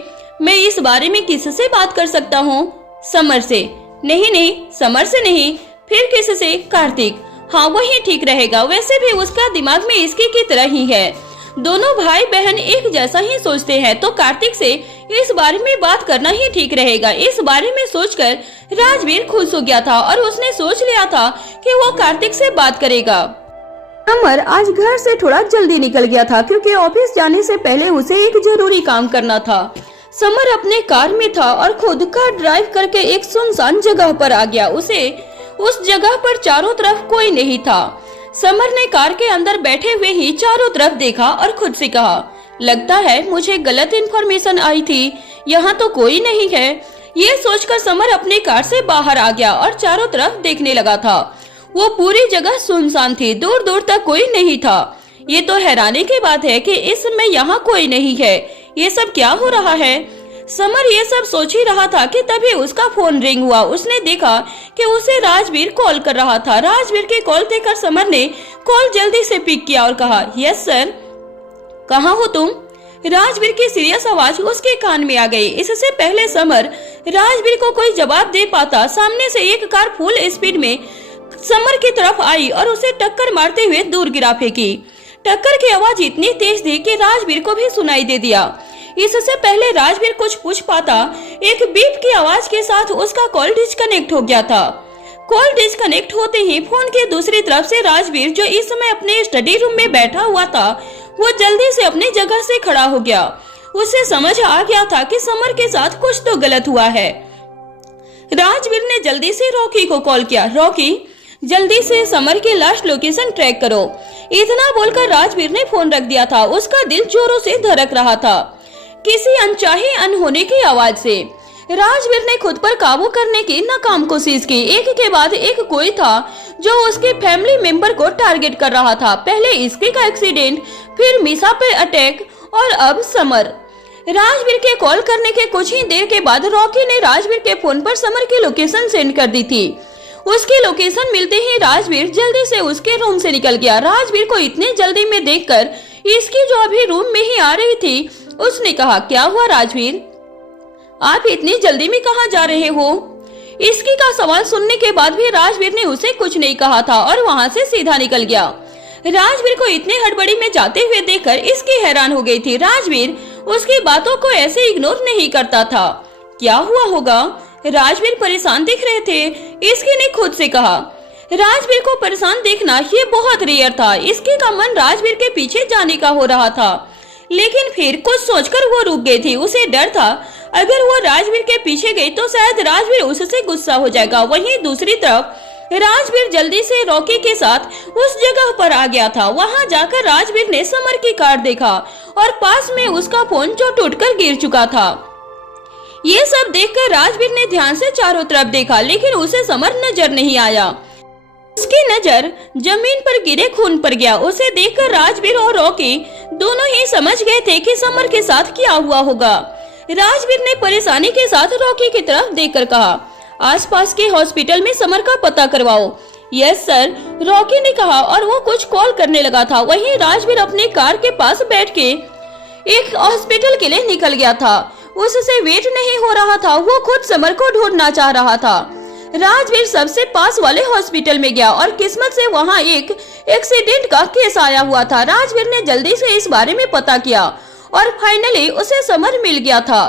मैं इस बारे में किससे बात कर सकता हूँ? समर से? नहीं, समर से नहीं, फिर किससे? कार्तिक। हाँ, वही ठीक रहेगा। वैसे भी उसका दिमाग में इसकी की तरह ही है, दोनों भाई बहन एक जैसा ही सोचते हैं, तो कार्तिक से इस बारे में बात करना ही ठीक रहेगा। इस बारे में सोचकर राजवीर खुश हो गया था और उसने सोच लिया था कि वो कार्तिक से बात करेगा। समर आज घर से थोड़ा जल्दी निकल गया था क्योंकि ऑफिस जाने से पहले उसे एक जरूरी काम करना था। समर अपने कार में था और खुद कार ड्राइव करके एक सुनसान जगह पर आ गया। उसे उस जगह पर चारों तरफ कोई नहीं था। समर ने कार के अंदर बैठे हुए ही चारों तरफ देखा और खुद से कहा, लगता है मुझे गलत इन्फॉर्मेशन आई थी, यहाँ तो कोई नहीं है। ये सोचकर समर अपने कार से बाहर आ गया और चारों तरफ देखने लगा था। वो पूरी जगह सुनसान थी, दूर दूर तक कोई नहीं था। ये तो हैरानी की बात है कि इस समय यहाँ कोई नहीं है। ये सब क्या हो रहा है? समर ये सब सोच ही रहा था कि तभी उसका फोन रिंग हुआ। उसने देखा कि उसे राजवीर कॉल कर रहा था। राजवीर के कॉल देखकर समर ने कॉल जल्दी से पिक किया और कहा, यस सर। कहाँ हो तुम? राजवीर की सीरियस आवाज उसके कान में आ गई। इससे पहले समर राजवीर को कोई जवाब दे पाता, सामने से एक कार फुल स्पीड में समर की तरफ आई और उसे टक्कर मारते हुए दूर गिरा फेंकी। टक्कर की आवाज इतनी तेज थी कि राजवीर को भी सुनाई दे दिया। इससे पहले राजवीर कुछ पूछ पाता, एक बीप की आवाज के साथ उसका कॉल डिस्कनेक्ट हो गया था। कॉल डिस्कनेक्ट होते ही फोन के दूसरी तरफ से राजवीर, जो इस समय अपने स्टडी रूम में बैठा हुआ था, वो जल्दी से अपनी जगह से खड़ा हो गया। उसे समझ आ गया था कि समर के साथ कुछ तो गलत हुआ है। राजवीर ने जल्दी से रॉकी को कॉल किया, रॉकी जल्दी से समर की लास्ट लोकेशन ट्रैक करो। इतना बोलकर राजवीर ने फोन रख दिया था। उसका दिल जोरों से धड़क रहा था किसी अनचाही अनहोनी की आवाज से। राजवीर ने खुद पर काबू करने की नाकाम कोशिश की। एक के बाद एक कोई था जो उसके फैमिली मेंबर को टारगेट कर रहा था। पहले इसके का एक्सीडेंट, फिर मीसा पे अटैक और अब समर। राजवीर के कॉल करने के कुछ ही देर के बाद रॉकी ने राजवीर के फोन पर समर की लोकेशन सेंड कर दी थी। उसकी लोकेशन मिलते ही राजवीर जल्दी से उसके रूम से निकल गया। राजवीर को इतनी जल्दी में देखकर इसकी जो अभी रूम में ही आ रही थी, उसने कहा, क्या हुआ राजवीर, आप इतनी जल्दी में कहाँ जा रहे हो? इसकी का सवाल सुनने के बाद भी राजवीर ने उसे कुछ नहीं कहा था और वहाँ से सीधा निकल गया। राजवीर को इतने हड़बड़ी में जाते हुए देखकर इसकी हैरान हो गई थी। राजवीर उसकी बातों को ऐसे इग्नोर नहीं करता था। क्या हुआ होगा? राजवीर परेशान दिख रहे थे। इसकी ने खुद से कहा। राजवीर को परेशान देखना ये बहुत रेयर था। इसकी का मन राजवीर के पीछे जाने का हो रहा था, लेकिन फिर कुछ सोचकर वो रुक गई थी। उसे डर था अगर वो राजवीर के पीछे गई तो शायद राजवीर उससे गुस्सा हो जाएगा। वहीं दूसरी तरफ राजवीर जल्दी से रॉकी के साथ उस जगह पर आ गया था। वहां जाकर राजवीर ने समर की कार देखा और पास में उसका फोन जो टूटकर गिर चुका था। ये सब देखकर राजवीर ने ध्यान से चारों तरफ देखा, लेकिन उसे समर नजर नहीं आया। उसकी नजर जमीन पर गिरे खून पर गया। उसे देखकर राजवीर और रॉकी दोनों ही समझ गए थे कि समर के साथ क्या हुआ होगा। राजवीर ने परेशानी के साथ रॉकी की तरफ देखकर कहा, आसपास के हॉस्पिटल में समर का पता करवाओ। यस सर, रॉकी ने कहा और वो कुछ कॉल करने लगा था। वहीं राजवीर अपनी कार के पास बैठ के एक हॉस्पिटल के लिए निकल गया था। उससे वेट नहीं हो रहा था, वो खुद समर को ढूंढना चाह रहा था। राजवीर सबसे पास वाले हॉस्पिटल में गया और किस्मत से वहां एक एक्सीडेंट का केस आया हुआ था। राजवीर ने जल्दी से इस बारे में पता किया और फाइनली उसे समर मिल गया था।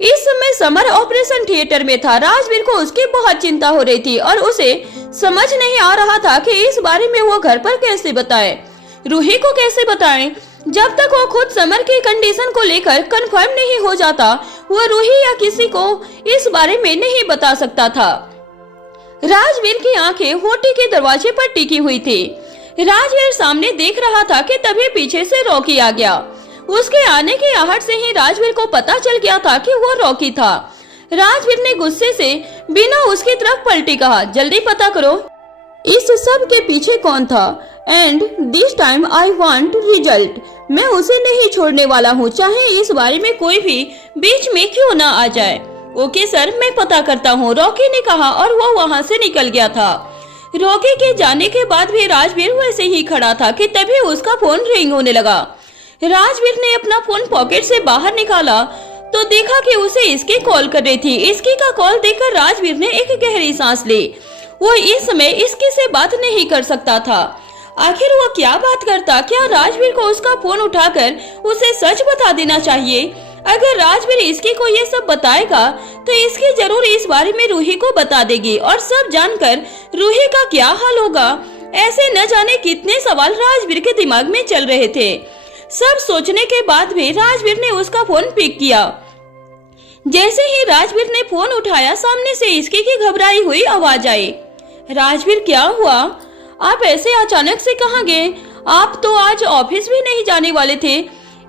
इस समय समर ऑपरेशन थिएटर में था। राजवीर को उसकी बहुत चिंता हो रही थी और उसे समझ नहीं आ रहा था कि इस बारे में वो घर पर कैसे बताए, रूही को कैसे बताए। जब तक वो खुद समर की कंडीशन को लेकर कंफर्म नहीं हो जाता, वो रूही या किसी को इस बारे में नहीं बता सकता था। राजवीर की आंखें होटल के दरवाजे पर टिकी हुई थी। राजवीर सामने देख रहा था कि तभी पीछे से रॉकी आ गया। उसके आने की आहट से ही राजवीर को पता चल गया था कि वो रॉकी था। राजवीर ने गुस्से से बिना उसकी तरफ पलटी कहा, जल्दी पता करो इस सब के पीछे कौन था, and this time I want result. मैं उसे नहीं छोड़ने वाला हूँ, चाहे इस बारे में कोई भी बीच में क्यों ना आ जाए। ओके सर, मैं पता करता हूँ, रॉकी ने कहा और वो वहाँ से निकल गया था। रॉकी के जाने के बाद भी राजवीर वैसे ही खड़ा था कि तभी उसका फोन रिंग होने लगा। राजवीर ने अपना फोन पॉकेट से बाहर निकाला तो देखा कि उसे इसकी कॉल कर रही थी। इसकी का कॉल देखकर राजवीर ने एक गहरी सांस ली। वो इस समय इसकी से बात नहीं कर सकता था। आखिर वो क्या बात करता? क्या राजवीर को उसका फोन उठाकर उसे सच बता देना चाहिए? अगर राजवीर इसकी को ये सब बताएगा तो इसकी जरूर इस बारे में रूही को बता देगी और सब जानकर रूही का क्या हाल होगा। ऐसे न जाने कितने सवाल राजवीर के दिमाग में चल रहे थे। सब सोचने के बाद भी राजवीर ने उसका फोन पिक किया। जैसे ही राजवीर ने फोन उठाया, सामने से इसकी की घबराई हुई आवाज आई। राजवीर, क्या हुआ? आप ऐसे अचानक से कहाँ गए? आप तो आज ऑफिस भी नहीं जाने वाले थे।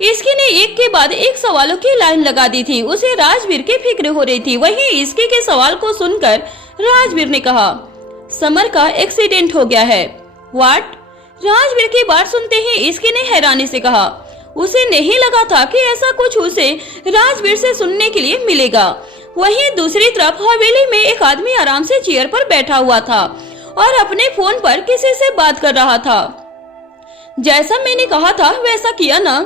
इसकी ने एक के बाद एक सवालों की लाइन लगा दी थी। उसे राजवीर की फिक्र हो रही थी। वहीं इसकी के सवाल को सुनकर राजवीर ने कहा, समर का एक्सीडेंट हो गया है। व्हाट? राजवीर की बात सुनते ही इसकी ने हैरानी से कहा। उसे नहीं लगा था कि ऐसा कुछ उसे राजवीर से सुनने के लिए मिलेगा। वहीं दूसरी तरफ हवेली में एक आदमी आराम से चेयर पर बैठा हुआ था और अपने फोन पर किसी से बात कर रहा था। जैसा मैंने कहा था वैसा किया ना?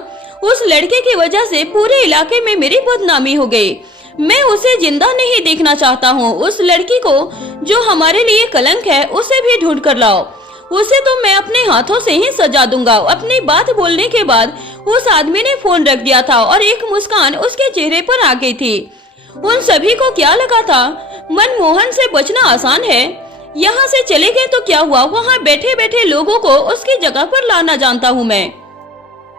उस लड़के की वजह से पूरे इलाके में मेरी बदनामी हो गई। मैं उसे जिंदा नहीं देखना चाहता हूँ। उस लड़की को जो हमारे लिए कलंक है उसे भी ढूंढ कर लाओ। उसे तो मैं अपने हाथों से ही सजा दूंगा। अपनी बात बोलने के बाद उस आदमी ने फोन रख दिया था और एक मुस्कान उसके चेहरे पर आ गई थी। उन सभी को क्या लगा था मनमोहन से बचना आसान है, यहाँ से चले गए तो क्या हुआ? वहाँ बैठे बैठे लोगों को उसकी जगह पर लाना जानता हूँ मैं।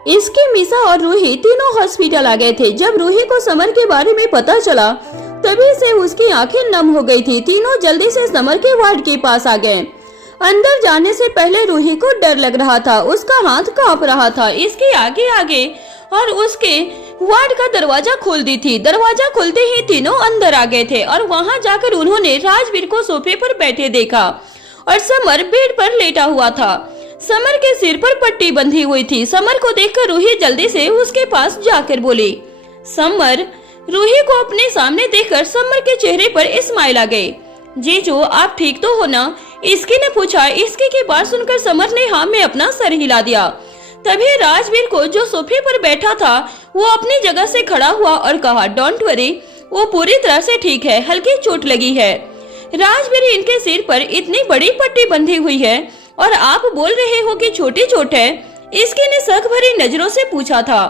इसके मीसा और रूही तीनों हॉस्पिटल आ गए थे। जब रूही को समर के बारे में पता चला तभी से उसकी आंखें नम हो गई थी। तीनों जल्दी से समर के वार्ड के पास आ गए। अंदर जाने से पहले रूही को डर लग रहा था, उसका हाथ कांप रहा था। इसके आगे आगे और उसके वार्ड का दरवाजा खोल दी थी। दरवाजा खुलते ही तीनों अंदर आ गए थे और वहां जाकर उन्होंने राजवीर को सोफे पर बैठे देखा और समर बेड पर लेटा हुआ था। समर के सिर पर पट्टी बंधी हुई थी। समर को देखकर रूही जल्दी से उसके पास जाकर बोली, समर। रूही को अपने सामने देखकर समर के चेहरे पर स्माइल आ गई। जीजू, आप ठीक तो हो ना? इसकी ने पूछा। इसकी की बात सुनकर समर ने हाँ में अपना सर हिला दिया। तभी राजवीर को जो सोफे पर बैठा था वो अपनी जगह से खड़ा हुआ और कहा, डोंट वरी, वो पूरी तरह से ठीक है, हल्की चोट लगी है। राजवीर, इनके सिर पर इतनी बड़ी पट्टी बंधी हुई है और आप बोल रहे हो कि छोटी चोट है? इसकी ने शक भरी नजरों से पूछा था।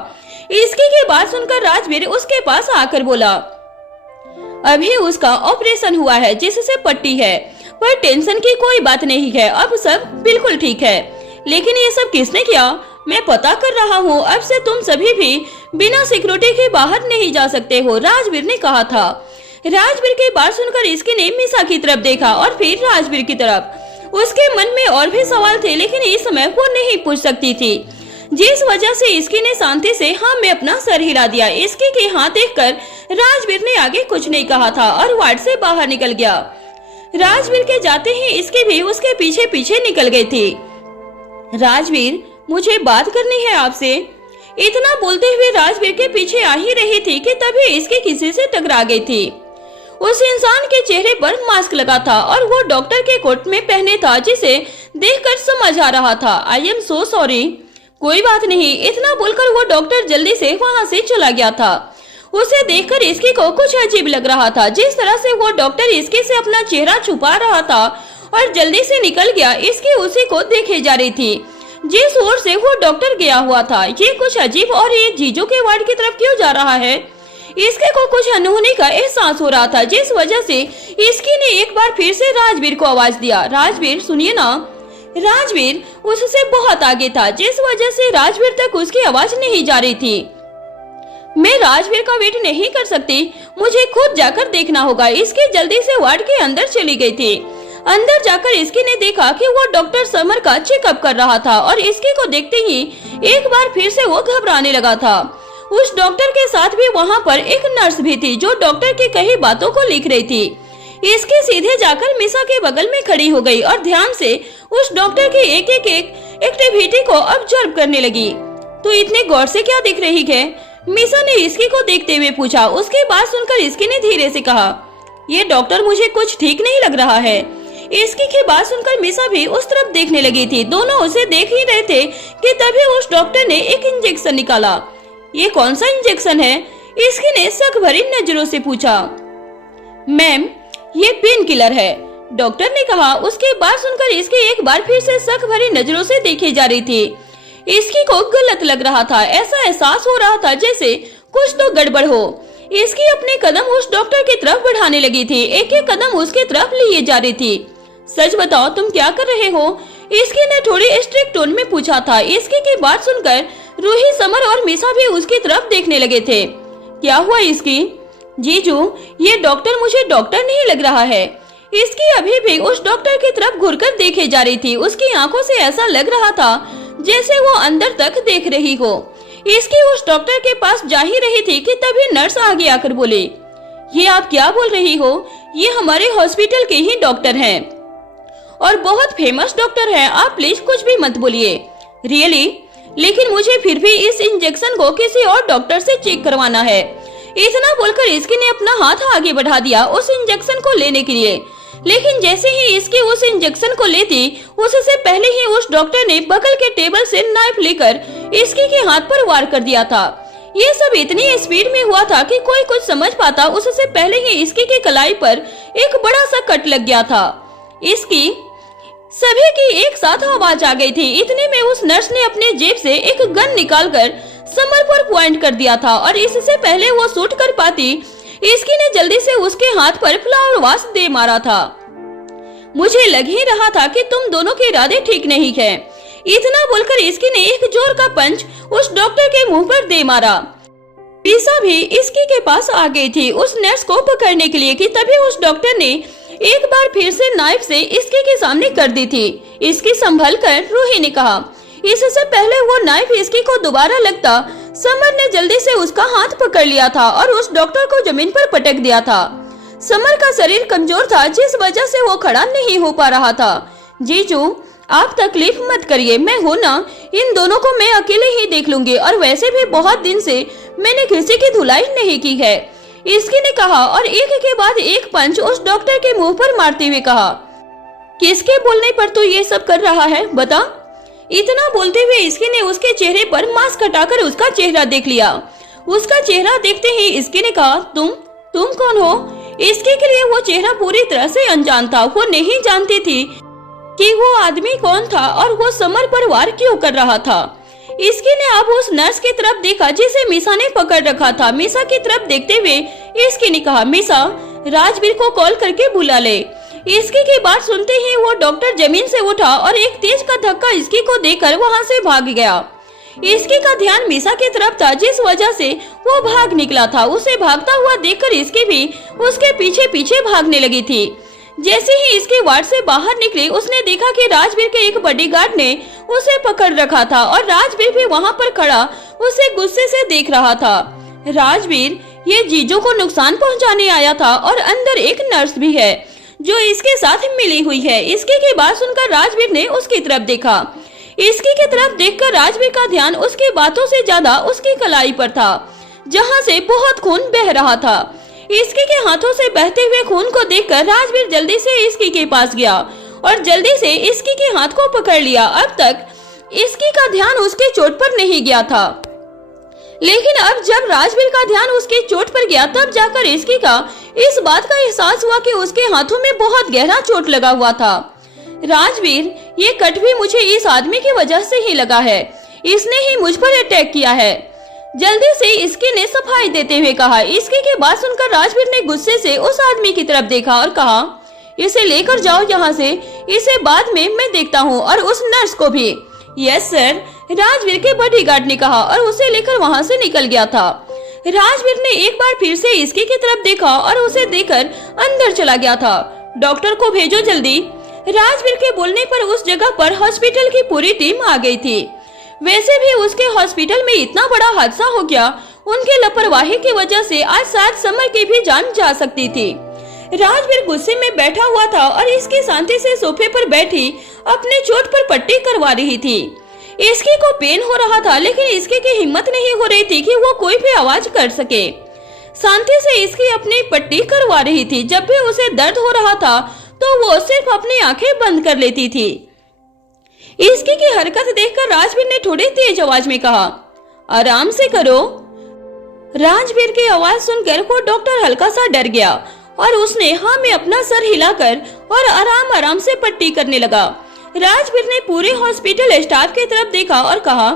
इसकी की बात सुनकर राजवीर उसके पास आकर बोला, अभी उसका ऑपरेशन हुआ है जिससे पट्टी है, पर टेंशन की कोई बात नहीं है, अब सब बिल्कुल ठीक है। लेकिन ये सब किसने किया? मैं पता कर रहा हूँ, अब से तुम सभी भी बिना सिक्योरिटी के बाहर नहीं जा सकते हो, राजवीर ने कहा था। राजवीर की बात सुनकर इसकी ने मीसा की तरफ देखा और फिर राजवीर की तरफ। उसके मन में और भी सवाल थे, लेकिन इस समय वो नहीं पूछ सकती थी, जिस वजह से इसकी ने शांति से हाँ में अपना सर हिला दिया। इसकी के हाथ देखकर राजवीर ने आगे कुछ नहीं कहा था और वार्ड से बाहर निकल गया। राजवीर के जाते ही इसकी भी उसके पीछे पीछे निकल गई थी। राजवीर, मुझे बात करनी है आपसे। इतना बोलते हुए राजवीर के पीछे आ ही रही थी कि तभी इसकी किसी से टकरा गई थी। उस इंसान के चेहरे पर मास्क लगा था और वो डॉक्टर के कोट में पहने था, जिसे देखकर समझ आ रहा था। I am so sorry. कोई बात नहीं, इतना बोलकर वो डॉक्टर जल्दी से वहाँ से चला गया था। उसे देखकर इसकी को कुछ अजीब लग रहा था, जिस तरह से वो डॉक्टर इसके से अपना चेहरा छुपा रहा था और जल्दी से निकल गया। इसकी उसी को देखे जा रही थी जिस ओर से वो डॉक्टर गया हुआ था। ये कुछ अजीब, और ये जीजू के वार्ड की तरफ क्यों जा रहा है? इसके को कुछ अनहोनी का एहसास हो रहा था, जिस वजह से इसकी ने एक बार फिर से राजवीर को आवाज दिया। राजवीर, सुनिए ना। राजवीर उससे बहुत आगे था, जिस वजह से राजवीर तक उसकी आवाज नहीं जा रही थी। मैं राजवीर का वेट नहीं कर सकती, मुझे खुद जाकर देखना होगा। इसकी जल्दी से वार्ड के अंदर चली गई थी। अंदर जाकर इसकी ने देखा कि वो डॉक्टर समर का चेकअप कर रहा था और इसकी को देखते ही एक बार फिर से वो घबराने लगा था। उस डॉक्टर के साथ भी वहाँ पर एक नर्स भी थी, जो डॉक्टर की कही बातों को लिख रही थी। इसके सीधे जाकर मीसा के बगल में खड़ी हो गई और ध्यान से उस डॉक्टर की एक एक्टिविटी को ऑब्जर्व करने लगी। तो इतने गौर से क्या देख रही है? मीसा ने इसकी को देखते हुए पूछा। उसकी बात सुनकर इसकी ने धीरे से कहा, ये डॉक्टर, मुझे कुछ ठीक नहीं लग रहा है। इसकी की बात सुनकर मीसा भी उस तरफ देखने लगी थी। दोनों उसे देख ही रहे थे कि तभी उस डॉक्टर ने एक इंजेक्शन निकाला। ये कौन सा इंजेक्शन है? इसकी ने शक भरी नजरों से पूछा। मैम, ये पेन किलर है, डॉक्टर ने कहा। उसके बात सुनकर इसकी एक बार फिर से शक भरी नजरों से देखी जा रही थी। इसकी को गलत लग रहा था, ऐसा एहसास हो रहा था जैसे कुछ तो गड़बड़ हो। इसकी अपने कदम उस डॉक्टर की तरफ बढ़ाने लगी थी, एक एक कदम उसके तरफ लिए जा रही थी। सच बताओ, तुम क्या कर रहे हो? इसकी ने थोड़ी स्ट्रिक्ट टोन में पूछा था। इसकी की बात सुनकर रूही, समर और मीसा भी उसकी तरफ देखने लगे थे। क्या हुआ इसकी? जीजू, ये डॉक्टर मुझे डॉक्टर नहीं लग रहा है। इसकी अभी भी उस डॉक्टर की तरफ घूरकर देखे जा रही थी। उसकी आंखों से ऐसा लग रहा था जैसे वो अंदर तक देख रही हो। इसकी उस डॉक्टर के पास जा ही रही थी कि तभी नर्स आगे आकर बोले, ये आप क्या बोल रही हो? ये हमारे हॉस्पिटल के ही डॉक्टर हैं और बहुत फेमस डॉक्टर हैं। आप प्लीज कुछ भी मत बोलिए। रियली? लेकिन मुझे फिर भी इस इंजेक्शन को किसी और डॉक्टर से चेक करवाना है। इतना बोलकर इसकी ने अपना हाथ आगे बढ़ा दिया उस इंजेक्शन को लेने के लिए। लेकिन जैसे ही इसकी उस इंजेक्शन को लेती, उससे पहले ही उस डॉक्टर ने बगल के टेबल से नाइफ लेकर इसकी के हाथ पर वार कर दिया था। ये सब इतनी स्पीड में हुआ था कि कोई कुछ समझ पाता उससे पहले ही इसकी की कलाई पर एक बड़ा सा कट लग गया था। इसकी सभी की एक साथ आवाज आ गई थी। इतने में उस नर्स ने अपने जेब से एक गन निकालकर समर पर पॉइंट कर दिया था और इससे पहले वो शूट कर पाती, इसकी ने जल्दी से उसके हाथ पर फ्लावर वाश दे मारा था। मुझे लग ही रहा था कि तुम दोनों के इरादे ठीक नहीं है। इतना बोलकर इसकी ने एक जोर का पंच उस डॉक्टर के मुंह पर दे मारा। मीसा भी इसकी के पास आ गई थी उस नर्स को पकड़ने के लिए कि तभी उस डॉक्टर ने एक बार फिर से नाइफ से इसकी के सामने कर दी थी। इसकी संभल कर रूही ने कहा। इससे पहले वो नाइफ इसकी को दोबारा लगता, समर ने जल्दी से उसका हाथ पकड़ लिया था और उस डॉक्टर को जमीन पर पटक दिया था। समर का शरीर कमजोर था, जिस वजह से वो खड़ा नहीं हो पा रहा था। जीजू, आप तकलीफ मत करिए, मैं हूँ ना, इन दोनों को मैं अकेले ही देख लूंगी। और वैसे भी बहुत दिन से मैंने किसी की धुलाई नहीं की है, इसकी ने कहा और एक के बाद एक पंच उस डॉक्टर के मुंह पर मारते हुए कहा। किसके बोलने पर तो ये सब कर रहा है, बता? इतना बोलते हुए इसकी ने उसके चेहरे पर मास्क हटाकर उसका चेहरा देख लिया। उसका चेहरा देखते ही इसकी ने कहा, तुम कौन हो? इसके के लिए वो चेहरा पूरी तरह से अनजान था। वो नहीं जानती थी कि वो आदमी कौन था और वो समर पर वार क्यों कर रहा था। इसकी ने अब उस नर्स की तरफ देखा जिसे मीसा ने पकड़ रखा था। मीसा की तरफ देखते हुए इसकी ने कहा, मीसा, राजवीर को कॉल करके बुला ले। इसकी की बात सुनते ही वो डॉक्टर जमीन से उठा और एक तेज का धक्का इसकी को देकर वहाँ से भाग गया। इसकी का ध्यान मीसा की तरफ था, जिस वजह से वो भाग निकला था। उसे भागता हुआ देखकर इसकी भी उसके पीछे पीछे भागने लगी थी। जैसे ही इसके वार्ड से बाहर निकली, उसने देखा कि राजवीर के एक बॉडीगार्ड ने उसे पकड़ रखा था और राजवीर भी वहाँ पर खड़ा उसे गुस्से से देख रहा था। राजवीर ये जीजू को नुकसान पहुँचाने आया था और अंदर एक नर्स भी है जो इसके साथ मिली हुई है। इसके की बात सुनकर राजवीर ने उसकी तरफ देखा। इसकी की तरफ देखकर राजवीर का ध्यान उसकी बातों से ज्यादा उसकी कलाई पर था, जहां से बहुत खून बह रहा था। इसकी के हाथों से बहते हुए खून को देखकर राजवीर जल्दी से इसकी के पास गया और जल्दी से इसकी के हाथ को पकड़ लिया। अब तक इसकी का ध्यान उसके चोट पर नहीं गया था, लेकिन अब जब राजवीर का ध्यान उसकी चोट पर गया, तब जाकर इसकी का इस बात का एहसास हुआ कि उसके हाथों में बहुत गहरा चोट लगा हुआ था। राजवीर, ये कट भी मुझे इस आदमी की वजह से ही लगा है, इसने ही मुझ पर अटैक किया है, जल्दी से इसकी ने सफाई देते हुए कहा। इसकी की बात सुनकर राजवीर ने गुस्से से उस आदमी की तरफ देखा और कहा, इसे लेकर जाओ यहाँ से, इसे बाद में मैं देखता हूँ, और उस नर्स को भी। यस सर, राजवीर के बॉडीगार्ड ने कहा और उसे लेकर वहाँ से निकल गया था। राजवीर ने एक बार फिर से इसकी की तरफ देखा और उसे देखकर अंदर चला गया था। डॉक्टर को भेजो जल्दी। राजवीर के बोलने पर उस जगह पर हॉस्पिटल की पूरी टीम आ गई थी। वैसे भी उसके हॉस्पिटल में इतना बड़ा हादसा हो गया, उनके लापरवाही की वजह से आज शायद समर की भी जान जा सकती थी। राजवीर गुस्से में बैठा हुआ था और इसकी शांति से सोफे पर बैठी अपने चोट पर पट्टी करवा रही थी। इसकी को पेन हो रहा था, लेकिन इसकी की हिम्मत नहीं हो रही थी कि वो कोई भी आवाज कर सके। शांति से इसकी अपनी पट्टी करवा रही थी। जब भी उसे दर्द हो रहा था तो वो सिर्फ अपनी आंखें बंद कर लेती थी। इसकी की हरकत देखकर राजवीर ने थोड़ी तेज आवाज में कहा, आराम से करो। राजवीर की आवाज सुनकर वो डॉक्टर हल्का सा डर गया और उसने हाँ में अपना सर हिलाकर और आराम आराम से पट्टी करने लगा। राजवीर ने पूरे हॉस्पिटल स्टाफ की तरफ देखा और कहा,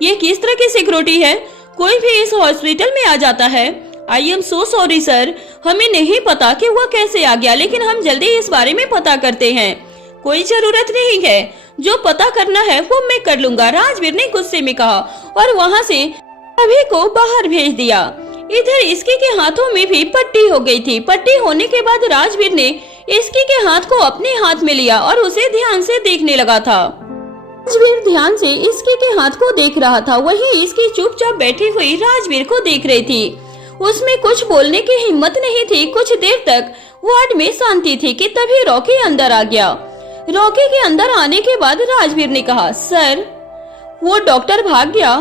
ये किस तरह की सिक्योरिटी है, कोई भी इस हॉस्पिटल में आ जाता है। I am so sorry sir, हमें नहीं पता कि वह कैसे आ गया, लेकिन हम जल्दी इस बारे में पता करते हैं। कोई जरूरत नहीं है, जो पता करना है वो मैं कर लूंगा, राजवीर ने गुस्से में कहा और वहाँ से सभी को बाहर भेज दिया। इधर इसकी के हाथों में भी पट्टी हो गई थी। पट्टी होने के बाद राजवीर ने इसकी के हाथ को अपने हाथ में लिया और उसे ध्यान से देखने लगा था। राजवीर ध्यान से इसकी के हाथ को देख रहा था, वहीं इसकी चुपचाप बैठी हुई राजवीर को देख रही थी। उसमें कुछ बोलने की हिम्मत नहीं थी। कुछ देर तक वार्ड में शांति थी कि तभी रॉकी अंदर आ गया। रॉकी के अंदर आने के बाद राजवीर ने कहा, सर वो डॉक्टर भाग गया,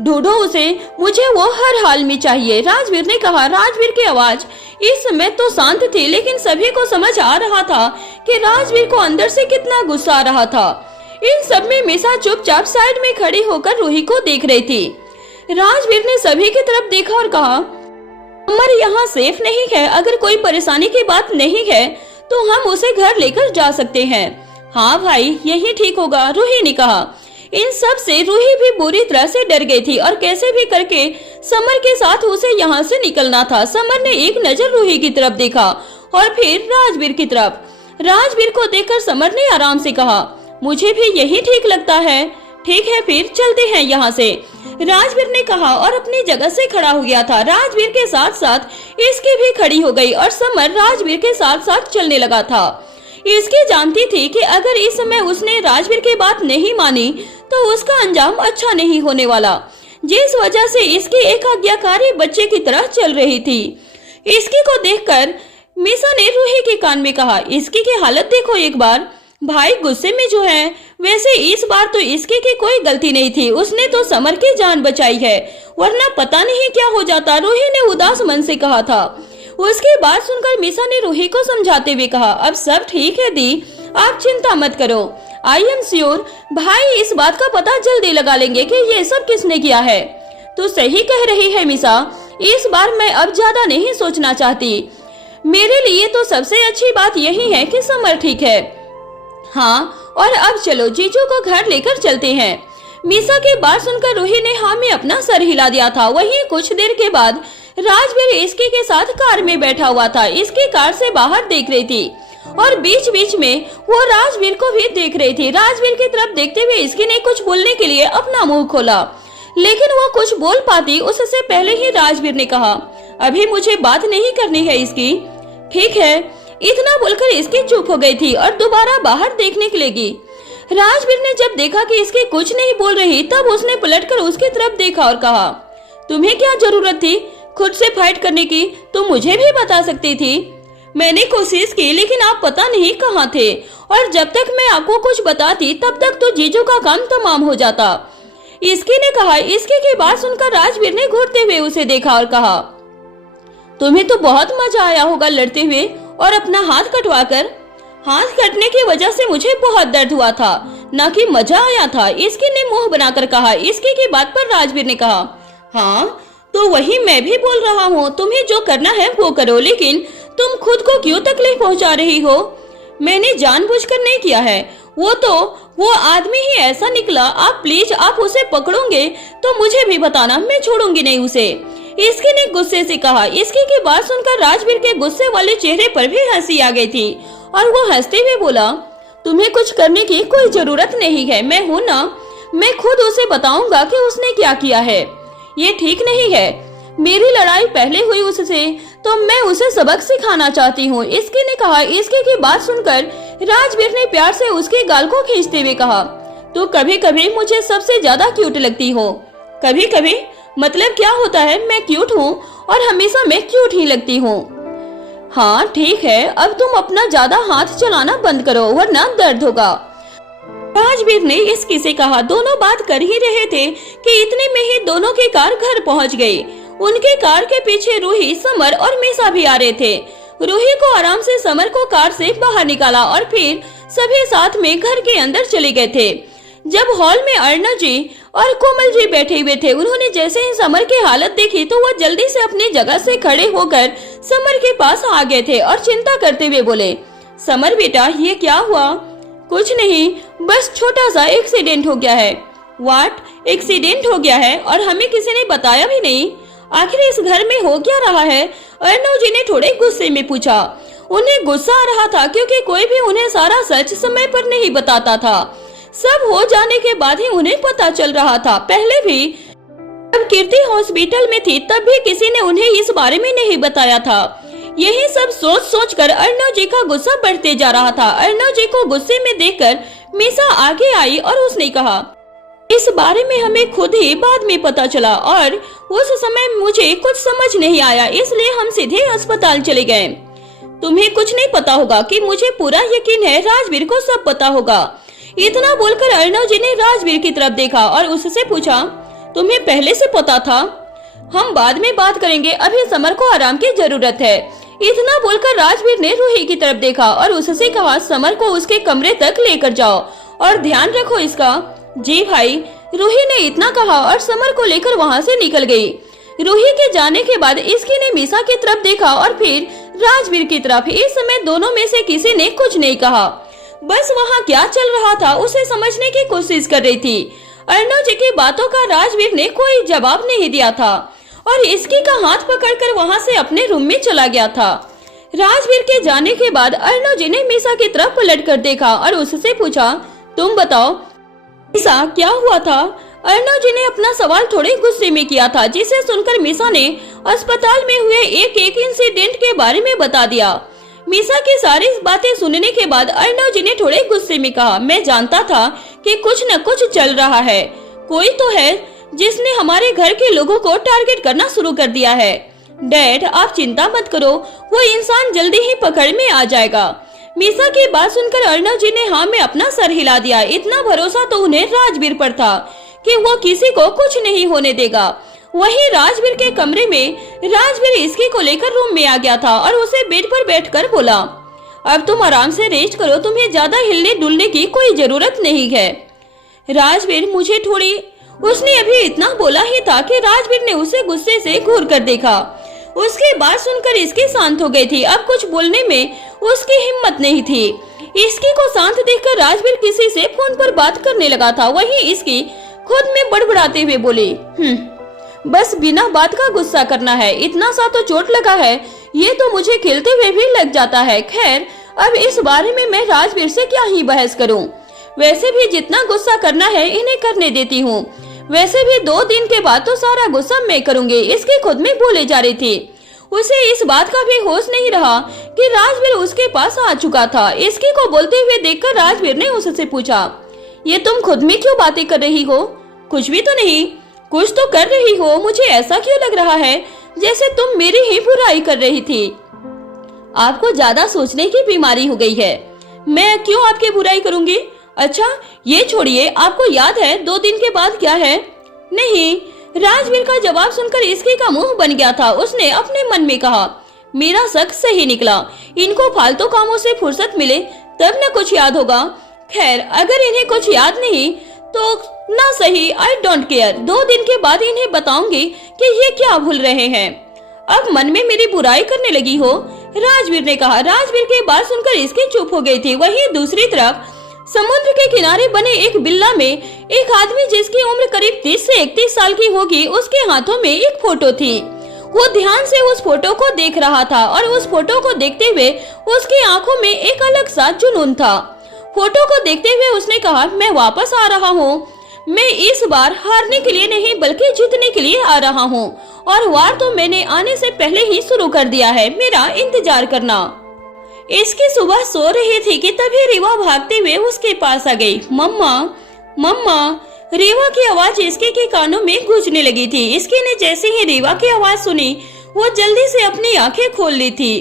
ढूंढो उसे, मुझे वो हर हाल में चाहिए। राजवीर ने कहा। राजवीर की आवाज इस समय तो शांत थी, लेकिन सभी को समझ आ रहा था कि राजवीर को अंदर से कितना गुस्सा आ रहा था। इन सब में मीसा चुपचाप साइड में खड़ी होकर रूही को देख रही थी। राजवीर ने सभी की तरफ देखा और कहा, समर यहाँ सेफ नहीं है, अगर कोई परेशानी की बात नहीं है तो हम उसे घर लेकर जा सकते हैं। हाँ भाई, यही ठीक होगा, रूही ने कहा। इन सब से रूही भी बुरी तरह से डर गई थी और कैसे भी करके समर के साथ उसे यहाँ से निकलना था। समर ने एक नजर रूही की तरफ देखा और फिर राजवीर की तरफ। राजवीर को देखकर समर ने आराम से कहा, मुझे भी यही ठीक लगता है। ठीक है, फिर चलते हैं यहाँ से, राजवीर ने कहा और अपनी जगह से खड़ा हो गया था। राजवीर के साथ साथ इसकी भी खड़ी हो गई और समर राजवीर के साथ साथ चलने लगा था। इसकी जानती थी कि अगर इस समय उसने राजवीर की बात नहीं मानी तो उसका अंजाम अच्छा नहीं होने वाला, जिस वजह से इसकी एक आज्ञाकारी बच्चे की तरह चल रही थी। इसकी को देखकर मीसा ने रूही के कान में कहा, इसकी की हालत देखो एक बार, भाई गुस्से में जो है। वैसे इस बार तो इसकी की कोई गलती नहीं थी, उसने तो समर की जान बचाई है, वरना पता नहीं क्या हो जाता, रूही ने उदास मन से कहा था। उसकी बात सुनकर मीसा ने रूही को समझाते हुए कहा, अब सब ठीक है दी, आप चिंता मत करो। आई एम श्योर भाई इस बात का पता जल्दी लगा लेंगे कि ये सब किसने किया है। तो सही कह रही है मीसा, इस बार मैं अब ज्यादा नहीं सोचना चाहती। मेरे लिए तो सबसे अच्छी बात यही है कि समर ठीक है। हाँ, और अब चलो जीजू को घर लेकर चलते हैं। मीसा की बात सुनकर रूही ने हाँ में अपना सर हिला दिया था। वहीं कुछ देर के बाद राजवीर इसकी के साथ कार में बैठा हुआ था। इसकी कार से बाहर देख रही थी और बीच बीच में वो राजवीर को भी देख रही थी। राजवीर की तरफ देखते हुए इसकी ने कुछ बोलने के लिए अपना मुंह खोला, लेकिन वो कुछ बोल पाती उससे पहले ही राजवीर ने कहा, अभी मुझे बात नहीं करनी है इसकी। ठीक है, इतना बोलकर इसकी चुप हो गई थी और दोबारा बाहर देखने के लगी। राजवीर ने जब देखा कि इसकी कुछ नहीं बोल रही, तब उसने पलटकर उसकी तरफ देखा और कहा, तुम्हें क्या जरूरत थी खुद से फाइट करने की? तुम मुझे भी बता सकती थी। मैंने कोशिश की, लेकिन आप पता नहीं कहाँ थे, और जब तक मैं आपको कुछ बताती तब तक तो जीजू का काम तमाम हो जाता। इसकी ने कहा। इसकी की बात सुनकर राजवीर ने घूरते हुए उसे देखा और कहा, तुम्हें तो बहुत मजा आया होगा लड़ते हुए और अपना हाथ कटवाकर। हाथ कटने की वजह से मुझे बहुत दर्द हुआ था, न कि मजा आया था। इसकी ने मुंह बनाकर कहा। इसकी की बात पर राजवीर ने कहा, हाँ तो वही मैं भी बोल रहा हूँ, तुम्हें जो करना है वो करो, लेकिन तुम खुद को क्यों तकलीफ पहुँचा रही हो? मैंने जानबूझकर नहीं किया है, वो आदमी ही ऐसा निकला। आप प्लीज, आप उसे पकड़ोगे तो मुझे भी बताना, मैं छोड़ूंगी नहीं उसे। इसकी ने गुस्से से कहा। इसकी की बात सुनकर राजवीर के गुस्से वाले चेहरे पर भी हंसी आ गई थी और वो हंसते हुए बोला, तुम्हें कुछ करने की कोई जरूरत नहीं है, मैं हूँ ना, मैं खुद उसे बताऊंगा कि उसने क्या किया है। ये ठीक नहीं है, मेरी लड़ाई पहले हुई उससे, तो मैं उसे सबक सिखाना चाहती हूँ, इसकी ने कहा। इसकी की बात सुनकर राजवीर ने प्यार से उसके गाल को खींचते हुए कहा, तो कभी कभी मुझे सबसे ज्यादा क्यूट लगती हो। कभी कभी मतलब क्या होता है? मैं क्यूट हूँ और हमेशा मैं क्यूट ही लगती हूँ। हाँ ठीक है, अब तुम अपना ज्यादा हाथ चलाना बंद करो वरना दर्द होगा, राजवीर ने इसकी से कहा। दोनों बात कर ही रहे थे कि इतने में ही दोनों की कार घर पहुंच गई। उनके कार के पीछे रूही, समर और मीसा भी आ रहे थे। रूही को आराम से समर को कार से बाहर निकाला और फिर सभी साथ में घर के अंदर चले गए थे। जब हॉल में अर्णव जी और कोमल जी बैठे हुए थे, उन्होंने जैसे ही समर की हालत देखी तो वो जल्दी से अपनी जगह से खड़े होकर समर के पास आ गए थे और चिंता करते हुए बोले, समर बेटा ये क्या हुआ? कुछ नहीं, बस छोटा सा एक्सीडेंट हो गया है। व्हाट? एक्सीडेंट हो गया है और हमें किसी ने बताया भी नहीं? आखिर इस घर में हो क्या रहा है? अर्णव जी ने थोड़े गुस्से में पूछा। उन्हें गुस्सा आ रहा था क्योंकि कोई भी उन्हें सारा सच समय पर नहीं बताता था। सब हो जाने के बाद ही उन्हें पता चल रहा था। पहले भी जब कीर्ति हॉस्पिटल में थी तब भी किसी ने उन्हें इस बारे में नहीं बताया था। यही सब सोच सोच कर अर्णव जी का गुस्सा बढ़ते जा रहा था। अर्णव जी को गुस्से में देखकर मीसा आगे आई और उसने कहा, इस बारे में हमें खुद ही बाद में पता चला और उस समय मुझे कुछ समझ नहीं आया, इसलिए हम सीधे अस्पताल चले गए। तुम्हें कुछ नहीं पता होगा कि मुझे पूरा यकीन है राजवीर को सब पता होगा। इतना बोलकर अर्णव जी ने राजवीर की तरफ देखा और उससे पूछा, तुम्हें पहले से पता था? हम बाद में बात करेंगे, अभी समर को आराम की जरूरत है। इतना बोलकर राजवीर ने रूही की तरफ देखा और उससे कहा, समर को उसके कमरे तक लेकर जाओ और ध्यान रखो इसका। जी भाई, रूही ने इतना कहा और समर को लेकर वहाँ से निकल गई। रूही के जाने के बाद इसकी ने मीसा की तरफ देखा और फिर राजवीर की तरफ। इस समय दोनों में से किसी ने कुछ नहीं कहा, बस वहाँ क्या चल रहा था उसे समझने की कोशिश कर रही थी। अर्णव जी की बातों का राजवीर ने कोई जवाब नहीं दिया था और इसकी का हाथ पकड़कर वहाँ से अपने रूम में चला गया था। राजवीर के जाने के बाद अर्णव जी ने मीसा की तरफ पलटकर देखा और उससे पूछा, तुम बताओ मीसा क्या हुआ था? अर्णव जी ने अपना सवाल थोड़े गुस्से में किया था, जिसे सुनकर मीसा ने अस्पताल में हुए एक इंसिडेंट के बारे में बता दिया। मीसा की सारी बातें सुनने के बाद अर्णव जी ने थोड़े गुस्से में कहा, मैं जानता था कि कुछ न कुछ चल रहा है। कोई तो है जिसने हमारे घर के लोगों को टारगेट करना शुरू कर दिया है। डैड आप चिंता मत करो, वो इंसान जल्दी ही पकड़ में आ जाएगा। मीसा की बात सुनकर अर्णव जी ने हाँ में अपना सर हिला दिया। इतना भरोसा तो उन्हें राजवीर पर था कि वो किसी को कुछ नहीं होने देगा। वहीं राजवीर के कमरे में राजवीर इसकी को लेकर रूम में आ गया था और उसे बेड पर बैठकर बोला, अब तुम आराम से रेस्ट करो, तुम्हें ज्यादा हिलने डुलने की कोई जरूरत नहीं है। राजवीर मुझे थोड़ी, उसने अभी इतना बोला ही था कि राजवीर ने उसे गुस्से से घूर कर देखा। उसकी बात सुनकर इसकी शांत हो गई थी। अब कुछ बोलने में उसकी हिम्मत नहीं थी। इसकी को शांत देखकर राजवीर किसी से फोन पर बात करने लगा था। वहीं इसकी खुद में बड़बड़ाते हुए बोली, बस बिना बात का गुस्सा करना है, इतना सा तो चोट लगा है, ये तो मुझे खेलते हुए भी लग जाता है। खैर, अब इस बारे में मैं राजवीर से क्या ही बहस करूं। वैसे भी जितना गुस्सा करना है इन्हें करने देती हूँ। वैसे भी 2 दिन के बाद तो सारा गुस्सा मैं करूंगी। इसकी खुद में बोले जा रही थी। उसे इस बात का भी होश नहीं रहा कि राजवीर उसके पास आ चुका था। इसकी को बोलते हुए देखकर राजवीर ने उससे पूछा, ये तुम खुद में क्यों बातें कर रही हो? कुछ भी तो नहीं। कुछ तो कर रही हो। मुझे ऐसा क्यों लग रहा है जैसे तुम मेरी ही बुराई कर रही थी। आपको ज्यादा सोचने की बीमारी हो गई है। मैं क्यों आपकी बुराई करूंगी? अच्छा ये छोड़िए, आपको याद है 2 दिन के बाद क्या है? नहीं। राजवीर का जवाब सुनकर इसकी का मुंह बन गया था। उसने अपने मन में कहा, मेरा शक सही निकला। इनको फालतू कामों से फुर्सत मिले तब न कुछ याद होगा। खैर, अगर इन्हें कुछ याद नहीं तो ना सही, आई डोंट केयर। 2 दिन के बाद इन्हें बताऊंगी कि ये क्या भूल रहे हैं। अब मन में मेरी बुराई करने लगी हो? राजवीर ने कहा। राजवीर की बात सुनकर इसकी चुप हो गई थी। वहीं दूसरी तरफ समुद्र के किनारे बने एक बिल्ला में एक आदमी जिसकी उम्र करीब 30 से 31 साल की होगी, उसके हाथों में एक फोटो थी। वो ध्यान से उस फोटो को देख रहा था और उस फोटो को देखते हुए उसकी आंखों में एक अलग सा जुनून था। फोटो को देखते हुए उसने कहा, मैं वापस आ रहा हूँ। मैं इस बार हारने के लिए नहीं बल्कि जीतने के लिए आ रहा हूँ, और वार तो मैंने आने से पहले ही शुरू कर दिया है। मेरा इंतजार करना। इसकी सुबह सो रही थी कि तभी रीवा भागते हुए उसके पास आ गई। मम्मा, मम्मा। रीवा की आवाज इसके के कानों में गूंजने लगी थी। इसकी ने जैसे ही रीवा की आवाज सुनी वो जल्दी से अपनी आंखें खोल ली थी।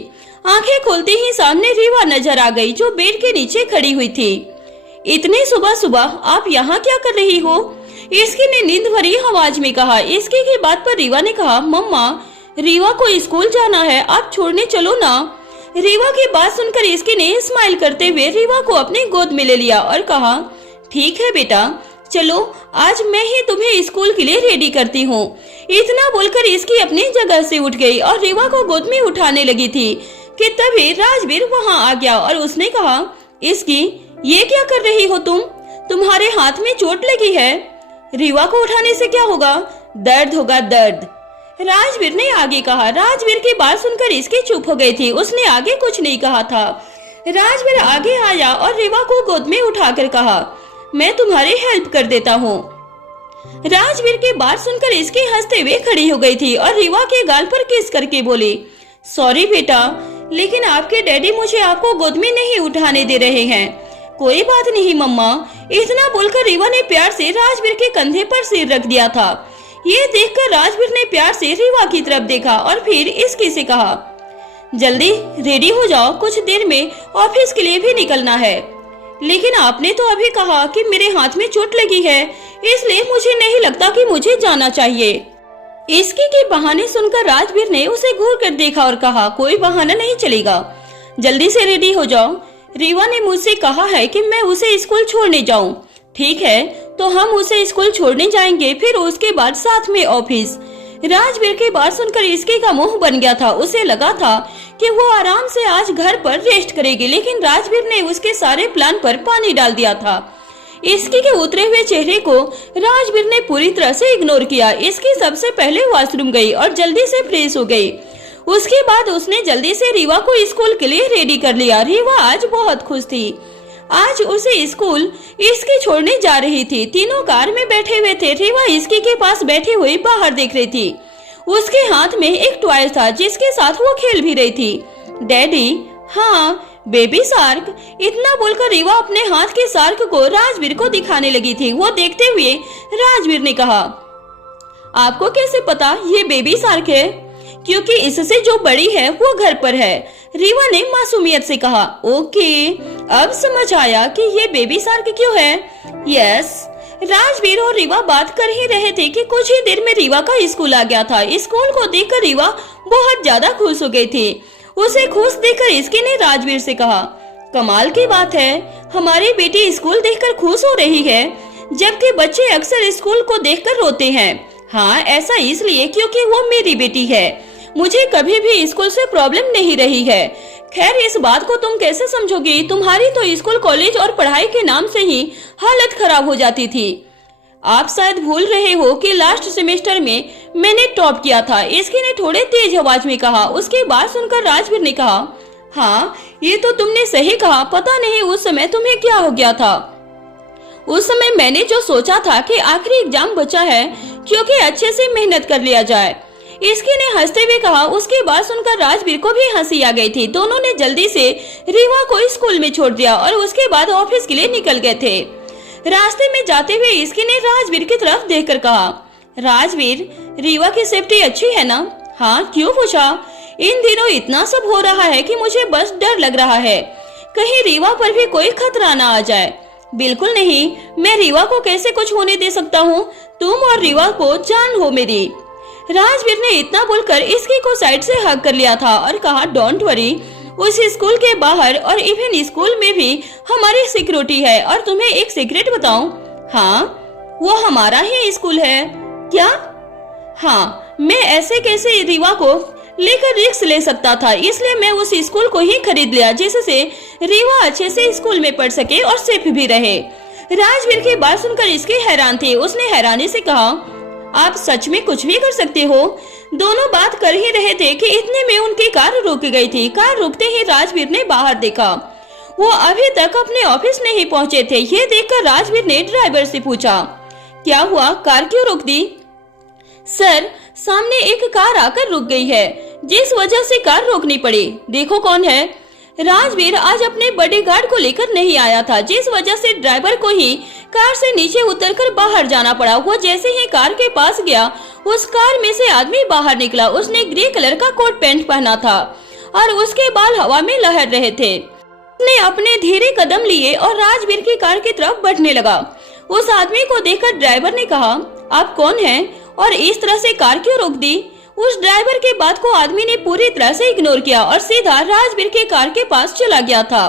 आंखें खोलते ही सामने रीवा नजर आ गई जो बेड के नीचे खड़ी हुई थी। इतने सुबह सुबह आप यहाँ क्या कर रही हो? इसकी ने नींद भरी आवाज में कहा। इसकी की बात पर रीवा ने कहा, मम्मा रीवा को स्कूल जाना है, आप छोड़ने चलो ना। रीवा की बात सुनकर इसकी ने स्माइल करते हुए रीवा को अपने गोद में ले लिया और कहा, ठीक है बेटा, चलो आज मैं ही तुम्हें स्कूल के लिए रेडी करती हूँ। इतना बोलकर इसकी अपनी जगह से उठ गई और रीवा को गोद में उठाने लगी थी कि तभी राजवीर वहाँ आ गया और उसने कहा, इसकी ये क्या कर रही हो तुम? तुम्हारे हाथ में चोट लगी है। रीवा को उठाने से क्या होगा? दर्द होगा, दर्द। राजवीर ने आगे कहा। राजवीर की बात सुनकर इसकी चुप हो गई थी। उसने आगे कुछ नहीं कहा था। राजवीर आगे आया और रीवा को गोद में उठाकर कहा, मैं तुम्हारी हेल्प कर देता हूँ। राजवीर की बात सुनकर इसकी हंसते हुए खड़ी हो गई थी और रीवा के गाल पर किस करके बोली, सॉरी बेटा, लेकिन आपके डैडी मुझे आपको गोद में नहीं उठाने दे रहे हैं। कोई बात नहीं मम्मा। इतना बोलकर रीवा ने प्यार से राजवीर के कंधे पर सिर रख दिया था। ये देखकर राजवीर ने प्यार से रीवा की तरफ देखा और फिर इसकी से कहा, जल्दी रेडी हो जाओ, कुछ देर में ऑफिस के लिए भी निकलना है। लेकिन आपने तो अभी कहा कि मेरे हाथ में चोट लगी है, इसलिए मुझे नहीं लगता कि मुझे जाना चाहिए। इसकी के बहाने सुनकर राजवीर ने उसे घूर कर देखा और कहा, कोई बहाना नहीं चलेगा, जल्दी से रेडी हो जाओ। रीवा ने मुझसे कहा है कि मैं उसे स्कूल छोड़ने जाऊं। ठीक है, तो हम उसे स्कूल छोड़ने जाएंगे, फिर उसके बाद साथ में ऑफिस। राजवीर की बात सुनकर इसके का मुंह बन गया था। उसे लगा था कि वो आराम से आज घर पर रेस्ट करेगी, लेकिन राजवीर ने उसके सारे प्लान पर पानी डाल दिया था। इसकी के उतरे हुए चेहरे को राजवीर ने पूरी तरह से इग्नोर किया। इसकी सबसे पहले वॉशरूम गई और जल्दी से फ्रेश हो गई। उसके बाद उसने जल्दी से रीवा को स्कूल के लिए रेडी कर लिया। रीवा आज बहुत खुश थी। आज उसे स्कूल इसकी छोड़ने जा रही थी। तीनों कार में बैठे हुए थे। रीवा इसकी के पास बैठी हुई बाहर देख रही थी। उसके हाथ में एक टॉय था जिसके साथ वो खेल भी रही थी। डैडी, हाँ, बेबी शार्क। इतना बोलकर रीवा अपने हाथ के शार्क को राजवीर को दिखाने लगी थी। वो देखते हुए राजवीर ने कहा, आपको कैसे पता ये बेबी शार्क है? क्योंकि इससे जो बड़ी है वो घर पर है। रीवा ने मासूमियत से कहा, ओके, अब समझ आया कि ये बेबी शार्क क्यों है। यस। राजवीर और रीवा बात कर ही रहे थे कि कुछ ही देर में रीवा का स्कूल आ गया था। स्कूल को देखकर रीवा बहुत ज्यादा खुश हो गई थी। उसे खुश देखकर इसकी ने राजवीर से कहा, कमाल की बात है, हमारी बेटी स्कूल देखकर खुश हो रही है, जबकि बच्चे अक्सर स्कूल को देखकर रोते हैं। हाँ, ऐसा इसलिए क्योंकि वो मेरी बेटी है। मुझे कभी भी स्कूल से प्रॉब्लम नहीं रही है। खैर, इस बात को तुम कैसे समझोगी? तुम्हारी तो स्कूल, कॉलेज और पढ़ाई के नाम से ही हालत खराब हो जाती थी। आप शायद भूल रहे हो कि लास्ट सेमेस्टर में मैंने टॉप किया था, इसकी ने थोड़े तेज आवाज में कहा। उसकी बात सुनकर राजवीर ने कहा, हाँ ये तो तुमने सही कहा, पता नहीं उस समय तुम्हें क्या हो गया था। उस समय मैंने जो सोचा था कि आखिरी एग्जाम बचा है, क्योंकि अच्छे से मेहनत कर लिया जाए, इसकी ने हंसते हुए कहा। उसकी बात सुनकर राजवीर को भी हंसी आ गई थी। दोनों ने जल्दी से रीवा को स्कूल में छोड़ दिया और उसके बाद ऑफिस के लिए निकल गए थे। रास्ते में जाते हुए इसकी ने राजवीर की तरफ देखकर कहा, राजवीर रीवा की सेफ्टी अच्छी है ना? हाँ, क्यों पूछा? इन दिनों इतना सब हो रहा है कि मुझे बस डर लग रहा है, कहीं रीवा पर भी कोई खतरा ना आ जाए। बिल्कुल नहीं, मैं रीवा को कैसे कुछ होने दे सकता हूँ? तुम और रीवा को जान हो मेरी। राजवीर ने इतना बोलकर इसकी को साइड से हग कर लिया था और कहा, डोंट वरी, उस स्कूल के बाहर और इवन स्कूल में भी हमारी सिक्योरिटी है। और तुम्हें एक सीक्रेट बताऊं? हाँ, वो हमारा ही स्कूल है। क्या? हाँ, मैं ऐसे कैसे रीवा को लेकर रिस्क ले सकता था, इसलिए मैं उस स्कूल को ही खरीद लिया, जिससे रीवा अच्छे से स्कूल में पढ़ सके और सेफ भी रहे। राजवीर की बात सुनकर इसके हैरान थे। उसने हैरानी से कहा, आप सच में कुछ भी कर सकते हो? दोनों बात कर ही रहे थे कि इतने में उनकी कार रुक गई थी। कार रुकते ही राजवीर ने बाहर देखा, वो अभी तक अपने ऑफिस नहीं पहुंचे थे। ये देखकर राजवीर ने ड्राइवर से पूछा, क्या हुआ, कार क्यों रोक दी? सर, सामने एक कार आकर रुक गई है, जिस वजह से कार रोकनी पड़ी। देखो कौन है। राजवीर आज अपने बॉडीगार्ड को लेकर नहीं आया था, जिस वजह से ड्राइवर को ही कार से नीचे उतरकर बाहर जाना पड़ा। वो जैसे ही कार के पास गया, उस कार में से आदमी बाहर निकला। उसने ग्रे कलर का कोट पैंट पहना था और उसके बाल हवा में लहर रहे थे। उसने अपने धीरे कदम लिए और राजवीर की कार की तरफ बढ़ने लगा। उस आदमी को देखकर ड्राइवर ने कहा, आप कौन हैं और इस तरह से कार क्यों रोक दी? उस ड्राइवर के बात को आदमी ने पूरी तरह से इग्नोर किया और सीधा राजवीर के कार के पास चला गया था।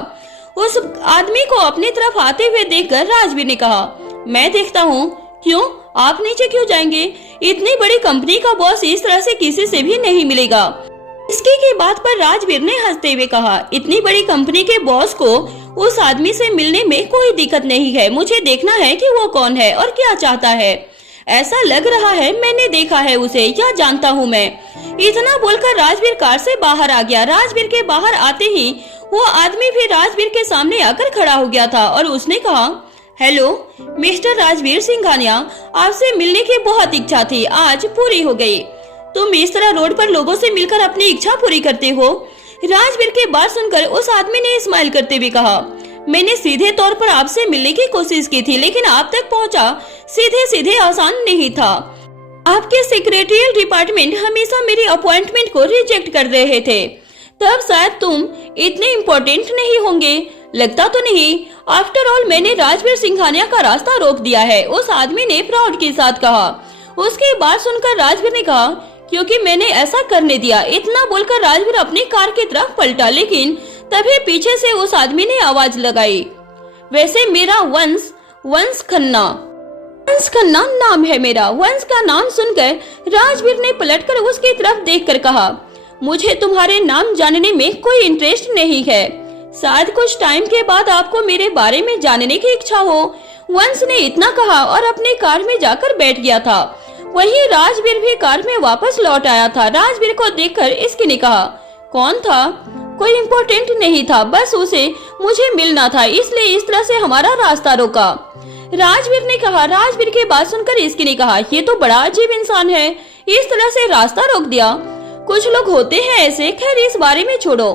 उस आदमी को अपनी तरफ आते हुए देखकर राजवीर ने कहा, मैं देखता हूँ। क्यों? आप नीचे क्यों जाएंगे? इतनी बड़ी कंपनी का बॉस इस तरह से किसी से भी नहीं मिलेगा। इसकी की बात पर राजवीर ने हंसते हुए कहा, इतनी बड़ी कंपनी के बॉस को उस आदमी से मिलने में कोई दिक्कत नहीं है। मुझे देखना है कि वो कौन है और क्या चाहता है। ऐसा लग रहा है मैंने देखा है उसे, या जानता हूँ मैं। इतना बोलकर राजवीर कार से बाहर आ गया। राजवीर के बाहर आते ही वो आदमी भी राजवीर के सामने आकर खड़ा हो गया था और उसने कहा, हेलो मिस्टर राजवीर सिंघानिया, आपसे मिलने की बहुत इच्छा थी, आज पूरी हो गई। तुम इस तरह रोड पर लोगों से मिलकर अपनी इच्छा पूरी करते हो? राजवीर के बात सुनकर उस आदमी ने स्माइल करते हुए कहा, मैंने सीधे तौर पर आपसे मिलने की कोशिश की थी, लेकिन आप तक पहुंचा सीधे सीधे आसान नहीं था। आपके सेक्रेटरियल डिपार्टमेंट हमेशा मेरी अपॉइंटमेंट को रिजेक्ट कर रहे थे, तब शायद तुम इतने इम्पोर्टेंट नहीं होंगे। लगता तो नहीं। आफ्टर ऑल मैंने राजवीर सिंघानिया का रास्ता रोक दिया है, उस आदमी ने प्राउड के साथ कहा। उसकी बात सुनकर राजवीर ने कहा, क्योंकि मैंने ऐसा करने दिया। इतना बोलकर राजवीर अपनी कार की तरफ पलटा, लेकिन तभी पीछे से उस आदमी ने आवाज लगाई, वैसे मेरा वंश खन्ना नाम है मेरा। वंश का नाम सुनकर राजवीर ने पलटकर उसकी तरफ देखकर कहा, मुझे तुम्हारे नाम जानने में कोई इंटरेस्ट नहीं है। शायद कुछ टाइम के बाद आपको मेरे बारे में जानने की इच्छा हो। वंश ने इतना कहा और अपने कार में जाकर बैठ गया था। वहीं राजवीर भी कार में वापस लौट आया था। राजवीर को देखकर इसकी ने कहा, कौन था? कोई इम्पोर्टेंट नहीं था, बस उसे मुझे मिलना था, इसलिए इस तरह से हमारा रास्ता रोका। राजवीर ने कहा। राजवीर की बात सुनकर इसकी ने कहा, ये तो बड़ा अजीब इंसान है, इस तरह से रास्ता रोक दिया। कुछ लोग होते हैं ऐसे, खैर इस बारे में छोड़ो।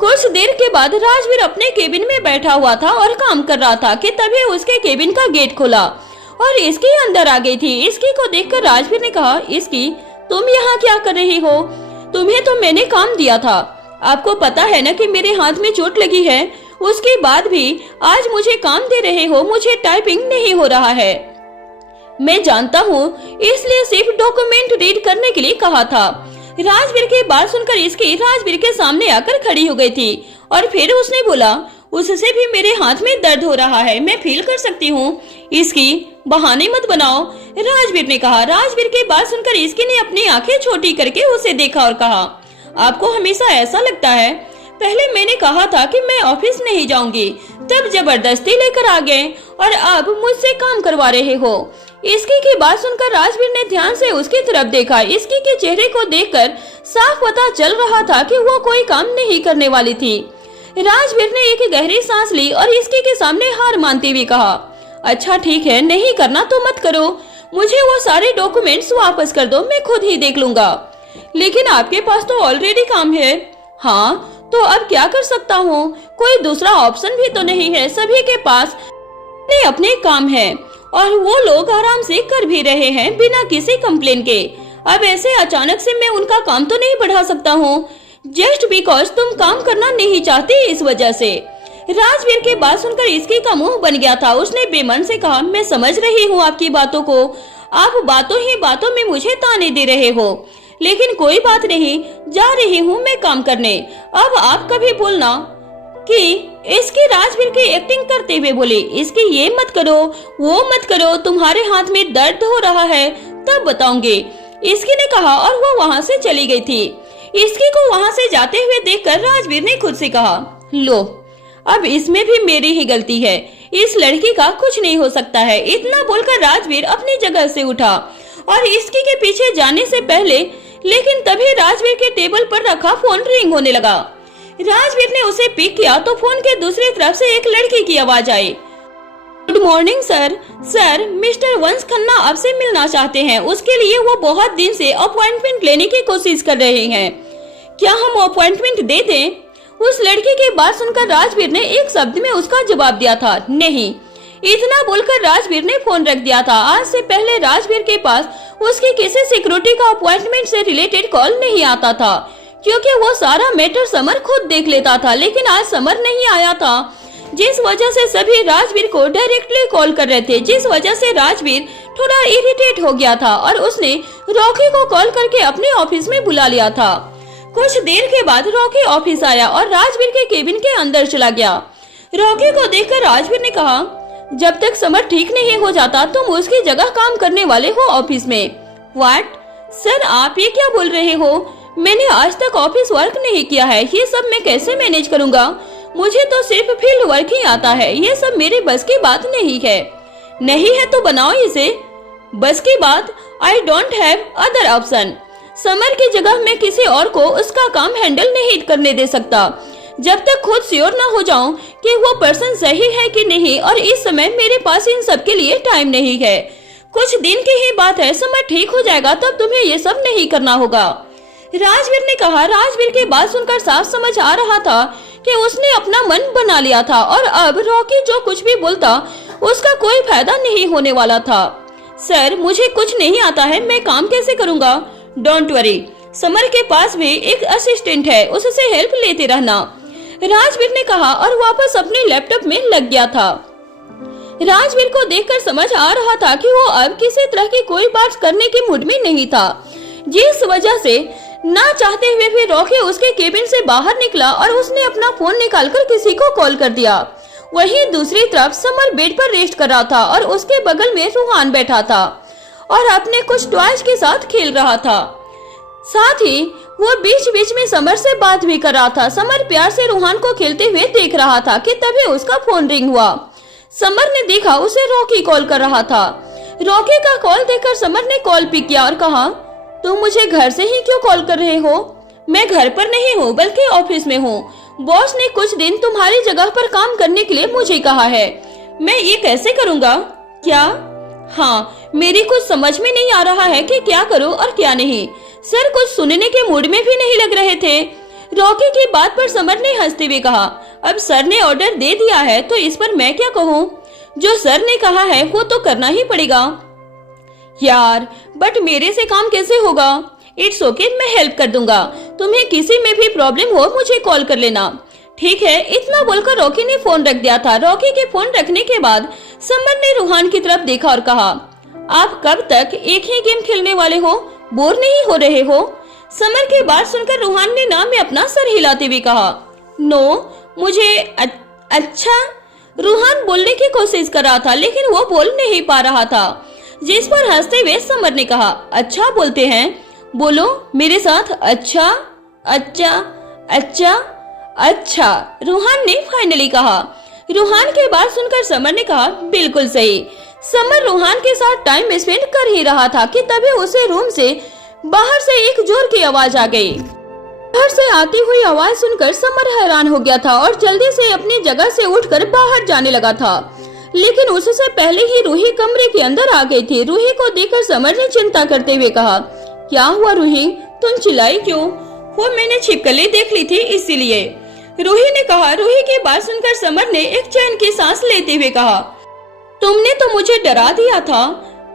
कुछ देर के बाद राजवीर अपने केबिन में बैठा हुआ था और काम कर रहा था कि तभी उसके केबिन का गेट खुला और इसकी अंदर आ गई थी। इसकी को देखकर राजवीर ने कहा, इसकी तुम यहाँ क्या कर रही हो? तुम्हें तो मैंने काम दिया था। आपको पता है ना कि मेरे हाथ में चोट लगी है, उसके बाद भी आज मुझे काम दे रहे हो। मुझे टाइपिंग नहीं हो रहा है, मैं जानता हूँ, इसलिए सिर्फ डॉक्यूमेंट रीड करने के लिए कहा था। राजवीर की बात सुनकर इसकी राजवीर के सामने आकर खड़ी हो गई थी और फिर उसने बोला, उससे भी मेरे हाथ में दर्द हो रहा है, मैं फील कर सकती हूँ। इसकी बहाने मत बनाओ, राजवीर ने कहा। राजवीर की बात सुनकर इसकी ने अपनी आंखें छोटी करके उसे देखा और कहा, आपको हमेशा ऐसा लगता है? पहले मैंने कहा था कि मैं ऑफिस नहीं जाऊंगी, तब जबरदस्ती लेकर आ गए और अब मुझसे काम करवा रहे हो। इसकी की बात सुनकर राजवीर ने ध्यान से उसकी तरफ देखा। इसकी के चेहरे को देखकर साफ पता चल रहा था कि वो कोई काम नहीं करने वाली थी। राजवीर ने एक गहरी सांस ली और इसकी के सामने हार मानते हुए कहा, अच्छा ठीक है, नहीं करना तो मत करो, मुझे वो सारे डॉक्यूमेंट्स वापस कर दो, मैं खुद ही देख लूंगा। लेकिन आपके पास तो ऑलरेडी काम है। हाँ, तो अब क्या कर सकता हूँ, कोई दूसरा ऑप्शन भी तो नहीं है। सभी के पास अपने काम है और वो लोग आराम से कर भी रहे हैं बिना किसी कंप्लेन के। अब ऐसे अचानक से मैं उनका काम तो नहीं बढ़ा सकता हूँ, जस्ट बिकॉज तुम काम करना नहीं चाहती इस वजह से। राजवीर की बात सुनकर इसकी का मुंह बन गया था। उसने बेमन से कहा, मैं समझ रही हूँ आपकी बातों को, आप बातों ही बातों में मुझे ताने दे रहे हो, लेकिन कोई बात नहीं, जा रही हूँ मैं काम करने। अब आप कभी बोलना कि इसकी राजवीर की एक्टिंग करते हुए बोली, इसकी ये मत करो, वो मत करो, तुम्हारे हाथ में दर्द हो रहा है तब बताऊंगी, इसकी ने कहा और वो वहाँ से चली गई थी। इसकी को वहाँ से जाते हुए देखकर राजवीर ने खुद से कहा, लो अब इसमें भी मेरी ही गलती है, इस लड़की का कुछ नहीं हो सकता है। इतना बोलकर राजवीर अपनी जगह से उठा और इसकी के पीछे जाने से पहले, लेकिन तभी राजवीर के टेबल पर रखा फोन रिंग होने लगा। राजवीर ने उसे पिक किया तो फोन के दूसरी तरफ से एक लड़की की आवाज आई। Good morning sir. Sir, mister Vansh Khanna आपसे मिलना चाहते हैं, उसके लिए वो बहुत दिन से अपॉइंटमेंट लेने की कोशिश कर रहे हैं, क्या हम अपॉइंटमेंट दे दें? उस लड़की की बात सुनकर राजवीर ने एक शब्द में उसका जवाब दिया था, नहीं। इतना बोलकर राजवीर ने फोन रख दिया था। आज से पहले राजवीर के पास उसकी किसी सिक्योरिटी का अपॉइंटमेंट से रिलेटेड कॉल नहीं आता था, क्योंकि वो सारा मैटर समर खुद देख लेता था। लेकिन आज समर नहीं आया था, जिस वजह से सभी राजवीर को डायरेक्टली कॉल कर रहे थे, जिस वजह से राजवीर थोड़ा इरिटेट हो गया था और उसने रॉकी को कॉल करके अपने ऑफिस में बुला लिया था। कुछ देर के बाद रॉकी ऑफिस आया और राजवीर के केबिन के अंदर चला गया। रॉकी को देखकर राजवीर ने कहा, जब तक समर ठीक नहीं हो जाता तुम उसकी जगह काम करने वाले हो ऑफिस में। व्हाट? सर, आप ये क्या बोल रहे हो? मैंने आज तक ऑफिस वर्क नहीं किया है, ये सब मैं कैसे मैनेज करूंगा? मुझे तो सिर्फ फील्ड वर्क ही आता है, ये सब मेरे बस की बात नहीं है। नहीं है तो बनाओ इसे। बस की बात? I don't have other option. Summer की जगह मैं किसी और को उसका काम हैंडल नहीं करने दे सकता, जब तक खुद श्योर ना हो जाऊं कि वो पर्सन सही है कि नहीं, और इस समय मेरे पास इन सब के लिए टाइम नहीं है। कुछ दिन की ही बात है, समर ठीक हो जाएगा तब तुम्हें ये सब नहीं करना होगा। राजवीर ने कहा। राजवीर की बात सुनकर साफ समझ आ रहा था कि उसने अपना मन बना लिया था और अब रॉकी जो कुछ भी बोलता उसका कोई फायदा नहीं होने वाला था। सर, मुझे कुछ नहीं आता है, मैं काम कैसे करूंगा? डोंट वरी, समर के पास भी एक असिस्टेंट है, उससे हेल्प लेते रहना, राजवीर ने कहा और वापस अपने लैपटॉप में लग गया था। राजवीर को देखकर समझ आ रहा था कि वो अब किसी तरह की कोई बात करने के मूड में नहीं था, जिस वजह से ना चाहते हुए भी रॉकी उसके केबिन से बाहर निकला और उसने अपना फोन निकालकर किसी को कॉल कर दिया। वहीं दूसरी तरफ समर बेड पर रेस्ट कर रहा था और उसके बगल में रूहान बैठा था और अपने कुछ टॉयज के साथ खेल रहा था। साथ ही वो बीच बीच में समर से बात भी कर रहा था। समर प्यार से रूहान को खेलते हुए देख रहा था कि तभी उसका फोन रिंग हुआ। समर ने देखा उसे रॉकी कॉल कर रहा था। रॉकी का कॉल देखकर समर ने कॉल पिक किया और कहा, तुम मुझे घर से ही क्यों कॉल कर रहे हो? मैं घर पर नहीं हूँ बल्कि ऑफिस में हूँ। बॉस ने कुछ दिन तुम्हारी जगह पर काम करने के लिए मुझे कहा है। मैं ये कैसे करूँगा? क्या? हाँ, मेरी कुछ समझ में नहीं आ रहा है कि क्या करूँ और क्या नहीं। सर कुछ सुनने के मूड में भी नहीं लग रहे थे। रॉकी की बात पर समर ने हंसते हुए कहा, अब सर ने ऑर्डर दे दिया है तो इस पर मैं क्या कहूँ? जो सर ने कहा है वो तो करना ही पड़ेगा। यार, बट मेरे से काम कैसे होगा? इट्स ओके, मैं हेल्प कर दूंगा। तुम्हें किसी में भी प्रॉब्लम हो मुझे कॉल कर लेना। ठीक है। इतना बोलकर रॉकी ने फोन रख दिया था। रॉकी के फोन रखने के बाद समर ने रूहान की तरफ देखा और कहा, आप कब तक एक ही गेम खेलने वाले हो? बोर नहीं हो रहे हो? समर की बात सुनकर रूहान ने ना में अपना सर हिलाते हुए कहा, नो, मुझे अच्छा। रूहान बोलने की कोशिश कर रहा था लेकिन वो बोल नहीं पा रहा था, जिस पर हंसते हुए समर ने कहा, अच्छा बोलते हैं, बोलो मेरे साथ। अच्छा अच्छा अच्छा अच्छा, रूहान ने फाइनली कहा। रूहान की बात सुनकर समर ने कहा, बिल्कुल सही। समर रोहान के साथ टाइम स्पेंड कर ही रहा था कि तभी उसे रूम से बाहर से एक जोर की आवाज आ गई। बाहर से आती हुई आवाज सुनकर समर हैरान हो गया था और जल्दी से अपनी जगह से उठकर बाहर जाने लगा था, लेकिन उससे पहले ही रूही कमरे के अंदर आ गई थी। रूही को देखकर समर ने चिंता करते हुए कहा, क्या हुआ रूही, तुम चिल्लाई क्यों? वो मैंने छिपकली देख ली थी इसीलिए, रूही ने कहा। रूही की बात सुनकर समर ने एक चैन की सांस लेते हुए कहा, तुमने तो मुझे डरा दिया था,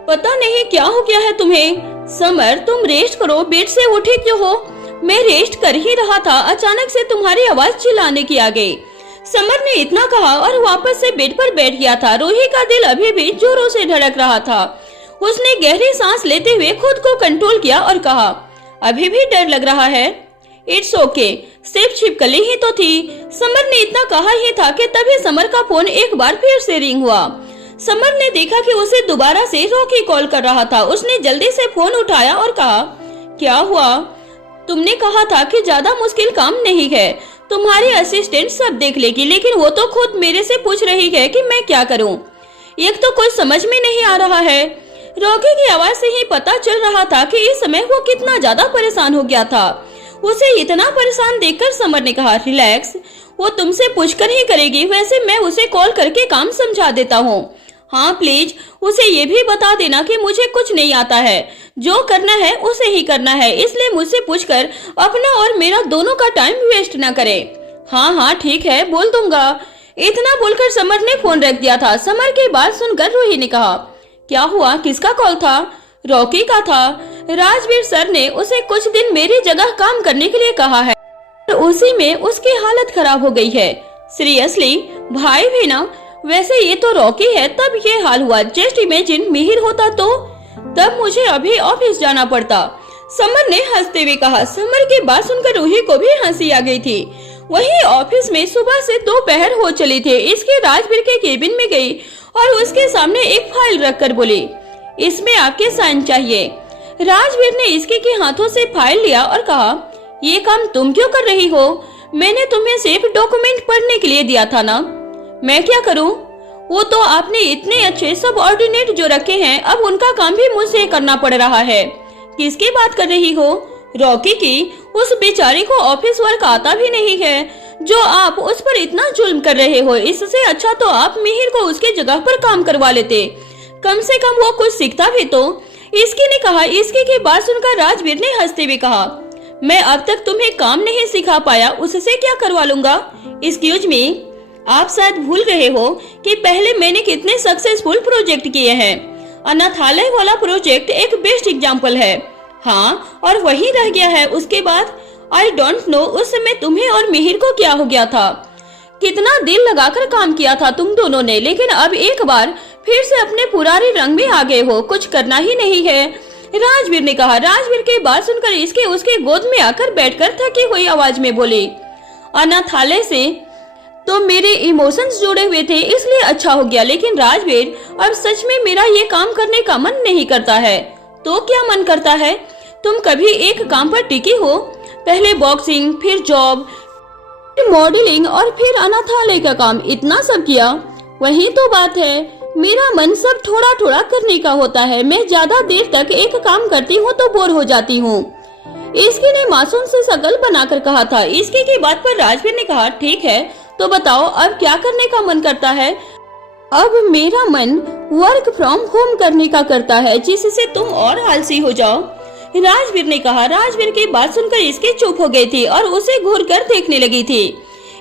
पता नहीं क्या हो गया है तुम्हें। समर, तुम रेस्ट करो, बेड से उठे क्यों हो? मैं रेस्ट कर ही रहा था, अचानक से तुम्हारी आवाज चिल्लाने की आ गई। समर ने इतना कहा और वापस से बेड पर बैठ गया था। रूही का दिल अभी भी जोरों से धड़क रहा था। उसने गहरी सांस लेते हुए खुद को कंट्रोल किया और कहा, अभी भी डर लग रहा है? इट्स ओके, सिर्फ छिपकली ही तो थी। समर ने इतना कहा ही था कि तभी समर का फोन एक बार फिर से रिंग हुआ। समर ने देखा कि उसे दोबारा से रॉकी कॉल कर रहा था। उसने जल्दी से फोन उठाया और कहा, क्या हुआ? तुमने कहा था कि ज्यादा मुश्किल काम नहीं है, तुम्हारी असिस्टेंट सब देख लेगी, लेकिन वो तो खुद मेरे से पूछ रही है कि मैं क्या करूं। एक तो कुछ समझ में नहीं आ रहा है। रॉकी की आवाज से ही पता चल रहा था कि इस समय वो कितना ज्यादा परेशान हो गया था। उसे इतना परेशान देखकर समर ने कहा, रिलैक्स, वो तुमसे पूछकर ही करेगी, वैसे मैं उसे कॉल करके काम समझा देता हूँ। हाँ प्लीज उसे ये भी बता देना कि मुझे कुछ नहीं आता है, जो करना है उसे ही करना है, इसलिए मुझसे पूछकर अपना और मेरा दोनों का टाइम वेस्ट न करे। हाँ हाँ ठीक है, बोल दूंगा। इतना बोलकर समर ने फोन रख दिया था। समर की बात सुनकर रूही ने कहा, क्या हुआ, किसका कॉल था? रॉकी का था। राजवीर सर ने उसे कुछ दिन मेरी जगह काम करने के लिए कहा है और उसी में उसकी हालत खराब हो गई है। सीरियसली भाई भी ना, वैसे ये तो रॉकी है तब ये हाल हुआ। जस्ट इमेजिन मिहिर होता तो तब मुझे अभी ऑफिस जाना पड़ता। समर ने हंसते हुए कहा। समर की बात सुनकर रूही को भी हंसी आ गई थी। वहीं ऑफिस में सुबह से दोपहर हो चली थी। इसके राजवीर के केबिन में गई और उसके सामने एक फाइल रखकर बोली, इसमें आपके साइन चाहिए। राजवीर ने इसके के हाथों से फाइल लिया और कहा, ये काम तुम क्यों कर रही हो? मैंने तुम्हें सिर्फ डॉक्यूमेंट पढ़ने के लिए दिया था ना। मैं क्या करूं? वो तो आपने इतने अच्छे सब ऑर्डिनेट जो रखे हैं, अब उनका काम भी मुझसे करना पड़ रहा है। किसकी बात कर रही हो? रॉकी की। उस बेचारे को ऑफिस वर्क आता भी नहीं है जो आप उस पर इतना जुल्म कर रहे हो। इससे अच्छा तो आप मिहिर को उसके जगह पर काम करवा लेते, कम से कम वो कुछ सीखता भी तो। इसकी ने कहा। इसकी की बात सुनकर राजवीर ने हंसते हुए कहा, मैं अब तक तुम्हें काम नहीं सिखा पाया, उससे क्या करवा लूंगा? एक्सक्यूज मी, आप शायद भूल रहे हो कि पहले मैंने कितने सक्सेसफुल प्रोजेक्ट किए हैं। अनाथालय वाला प्रोजेक्ट एक बेस्ट एग्जाम्पल है। हाँ, और वही रह गया है। उसके बाद आई डोंट नो उस समय तुम्हें और मिहिर को क्या हो गया था। कितना दिल लगाकर काम किया था तुम दोनों ने, लेकिन अब एक बार फिर से अपने पुराने रंग में आ गए हो, कुछ करना ही नहीं है। राजवीर ने कहा। राजवीर की बात सुनकर इसके उसके गोद में आकर बैठकर थकी हुई आवाज में बोली, अनाथालय से तो मेरे इमोशंस जुड़े हुए थे इसलिए अच्छा हो गया, लेकिन राजवीर अब सच में मेरा ये काम करने का मन नहीं करता है। तो क्या मन करता है? तुम कभी एक काम पर टिकी हो? पहले बॉक्सिंग, फिर जॉब, फिर मॉडलिंग और फिर अनाथालय का काम, इतना सब किया। वही तो बात है, मेरा मन सब थोड़ा थोड़ा करने का होता है। मैं ज्यादा देर तक एक काम करती हूँ तो बोर हो जाती हूँ। इसकी ने मासूम से शकल बनाकर कहा था। इसकी की बात पर राजवीर ने कहा, ठीक है तो बताओ अब क्या करने का मन करता है? अब मेरा मन वर्क फ्रॉम होम करने का करता है, जिससे तुम और आलसी हो जाओ, राजवीर ने कहा। राजवीर की बात सुनकर इसकी चुप हो गई थी और उसे घूर कर देखने लगी थी।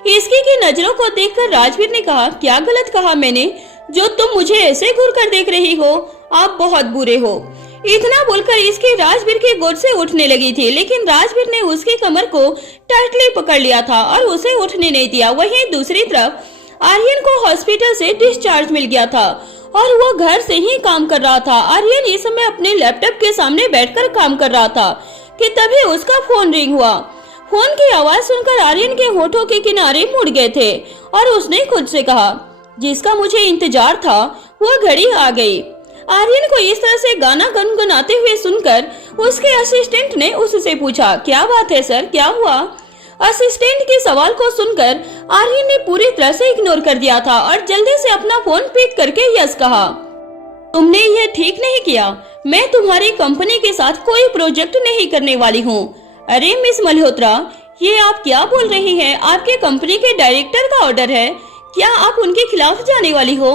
इसकी की नजरों को देखकर राजवीर ने कहा, क्या गलत कहा मैंने जो तुम मुझे ऐसे घूर कर देख रही हो? आप बहुत बुरे हो। इतना बोलकर इसके राजवीर की गोद से उठने लगी थी, लेकिन राजवीर ने उसकी कमर को टाइटली पकड़ लिया था और उसे उठने नहीं दिया। वहीं दूसरी तरफ आर्यन को हॉस्पिटल से डिस्चार्ज मिल गया था और वो घर से ही काम कर रहा था। आर्यन इस समय अपने लैपटॉप के सामने बैठकर काम कर रहा था कि तभी उसका फोन रिंग हुआ। फोन की आवाज सुनकर आर्यन के होठों के किनारे मुड़ गए थे और उसने खुद से कहा, जिसका मुझे इंतजार था वो घड़ी आ गई। आर्यन को इस तरह से गाना गुनगुनाते हुए सुनकर उसके असिस्टेंट ने उससे पूछा, क्या बात है सर, क्या हुआ? असिस्टेंट के सवाल को सुनकर आर्यन ने पूरी तरह से इग्नोर कर दिया था और जल्दी से अपना फोन पिक करके यस कहा। तुमने ये ठीक नहीं किया। मैं तुम्हारी कंपनी के साथ कोई प्रोजेक्ट नहीं करने वाली हूँ। अरे मिस मल्होत्रा, ये आप क्या बोल रही हैं? आपके कंपनी के डायरेक्टर का ऑर्डर है, क्या आप उनके खिलाफ जाने वाली हो?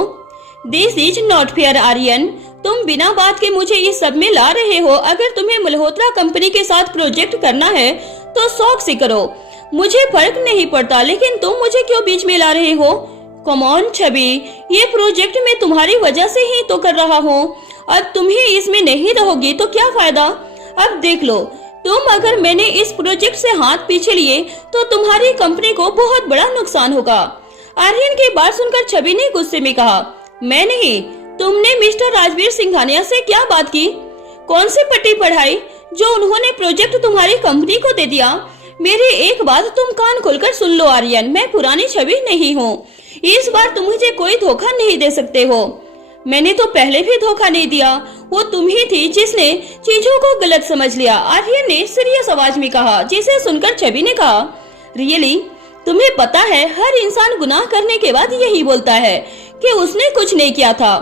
This is not fair Aryan, तुम बिना बात के मुझे इस सब में ला रहे हो। अगर तुम्हें मल्होत्रा कंपनी के साथ प्रोजेक्ट करना है तो शौक से करो, मुझे फर्क नहीं पड़ता, लेकिन तुम मुझे क्यों बीच में ला रहे हो? कम ऑन छवि, ये प्रोजेक्ट मैं तुम्हारी वजह से ही तो कर रहा हूँ। अब तुम ही इसमें नहीं रहोगी तो क्या फायदा? अब देख लो, तुम अगर मैंने इस प्रोजेक्ट से हाथ पीछे लिए तो तुम्हारी कंपनी को बहुत बड़ा नुकसान होगा। आर्यन की बात सुनकर छवि ने गुस्से में कहा, मैं नहीं, तुमने मिस्टर राजवीर सिंघानिया से क्या बात की? कौन सी पट्टी पढ़ाई जो उन्होंने प्रोजेक्ट तुम्हारी कंपनी को दे दिया? मेरी एक बात तुम कान खोलकर सुन लो आर्यन, मैं पुरानी छवि नहीं हूँ। इस बार तुम मुझे कोई धोखा नहीं दे सकते हो। मैंने तो पहले भी धोखा नहीं दिया, वो तुम ही थी जिसने चीजों को गलत समझ लिया, आर्यन ने सीरियस आवाज में कहा, जिसे सुनकर छवि ने कहा, रियली? तुम्हें पता है हर इंसान गुनाह करने के बाद यही बोलता है कि उसने कुछ नहीं किया था,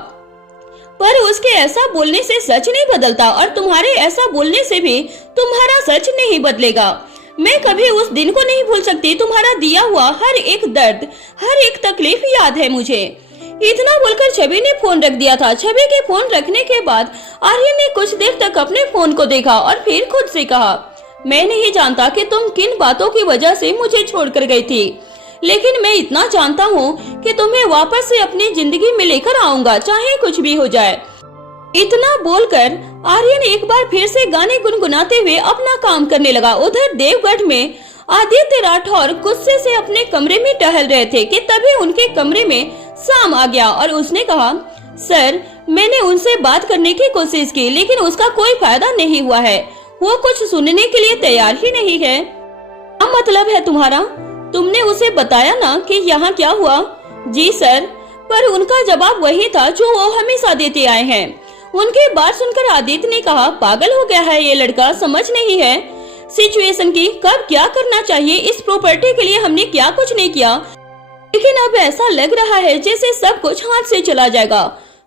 पर उसके ऐसा बोलने से सच नहीं बदलता और तुम्हारे ऐसा बोलने से भी तुम्हारा सच नहीं बदलेगा। मैं कभी उस दिन को नहीं भूल सकती, तुम्हारा दिया हुआ हर एक दर्द, हर एक तकलीफ याद है मुझे। इतना बोलकर छवि ने फोन रख दिया था। छवि के फोन रखने के बाद आर्यन ने कुछ देर तक अपने फोन को देखा और फिर खुद से कहा, मैं नहीं जानता कि तुम किन बातों की वजह से मुझे छोड़कर गई थी, लेकिन मैं इतना जानता हूँ कि तुम्हें वापस से अपनी जिंदगी में लेकर आऊंगा, चाहे कुछ भी हो जाए। इतना बोलकर आर्यन एक बार फिर से गाने गुनगुनाते हुए अपना काम करने लगा। उधर देवगढ़ में आदित्य राठौर गुस्से से अपने कमरे में टहल रहे थे कि तभी उनके कमरे में शाम आ गया और उसने कहा, सर, मैंने उनसे बात करने की कोशिश की, लेकिन उसका कोई फायदा नहीं हुआ है। वो कुछ सुनने के लिए तैयार ही नहीं है। क्या मतलब है तुम्हारा? तुमने उसे बताया ना कि यहाँ क्या हुआ? जी सर, पर उनका जवाब वही था जो वो हमेशा देते आए हैं। उनकी बात सुनकर आदित्य ने कहा, पागल हो गया है ये लड़का, समझ नहीं है सिचुएशन की, कब क्या करना चाहिए। इस प्रॉपर्टी के लिए हमने क्या कुछ नहीं किया, लेकिन अब ऐसा लग रहा है जैसे सब कुछ हाथ से चला जाएगा।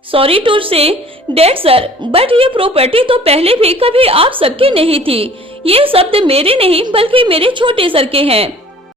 सॉरी टू से डैड सर, बट ये प्रॉपर्टी तो पहले भी कभी आप सबकी नहीं थी। ये शब्द मेरे नहीं बल्कि मेरे छोटे सर के हैं।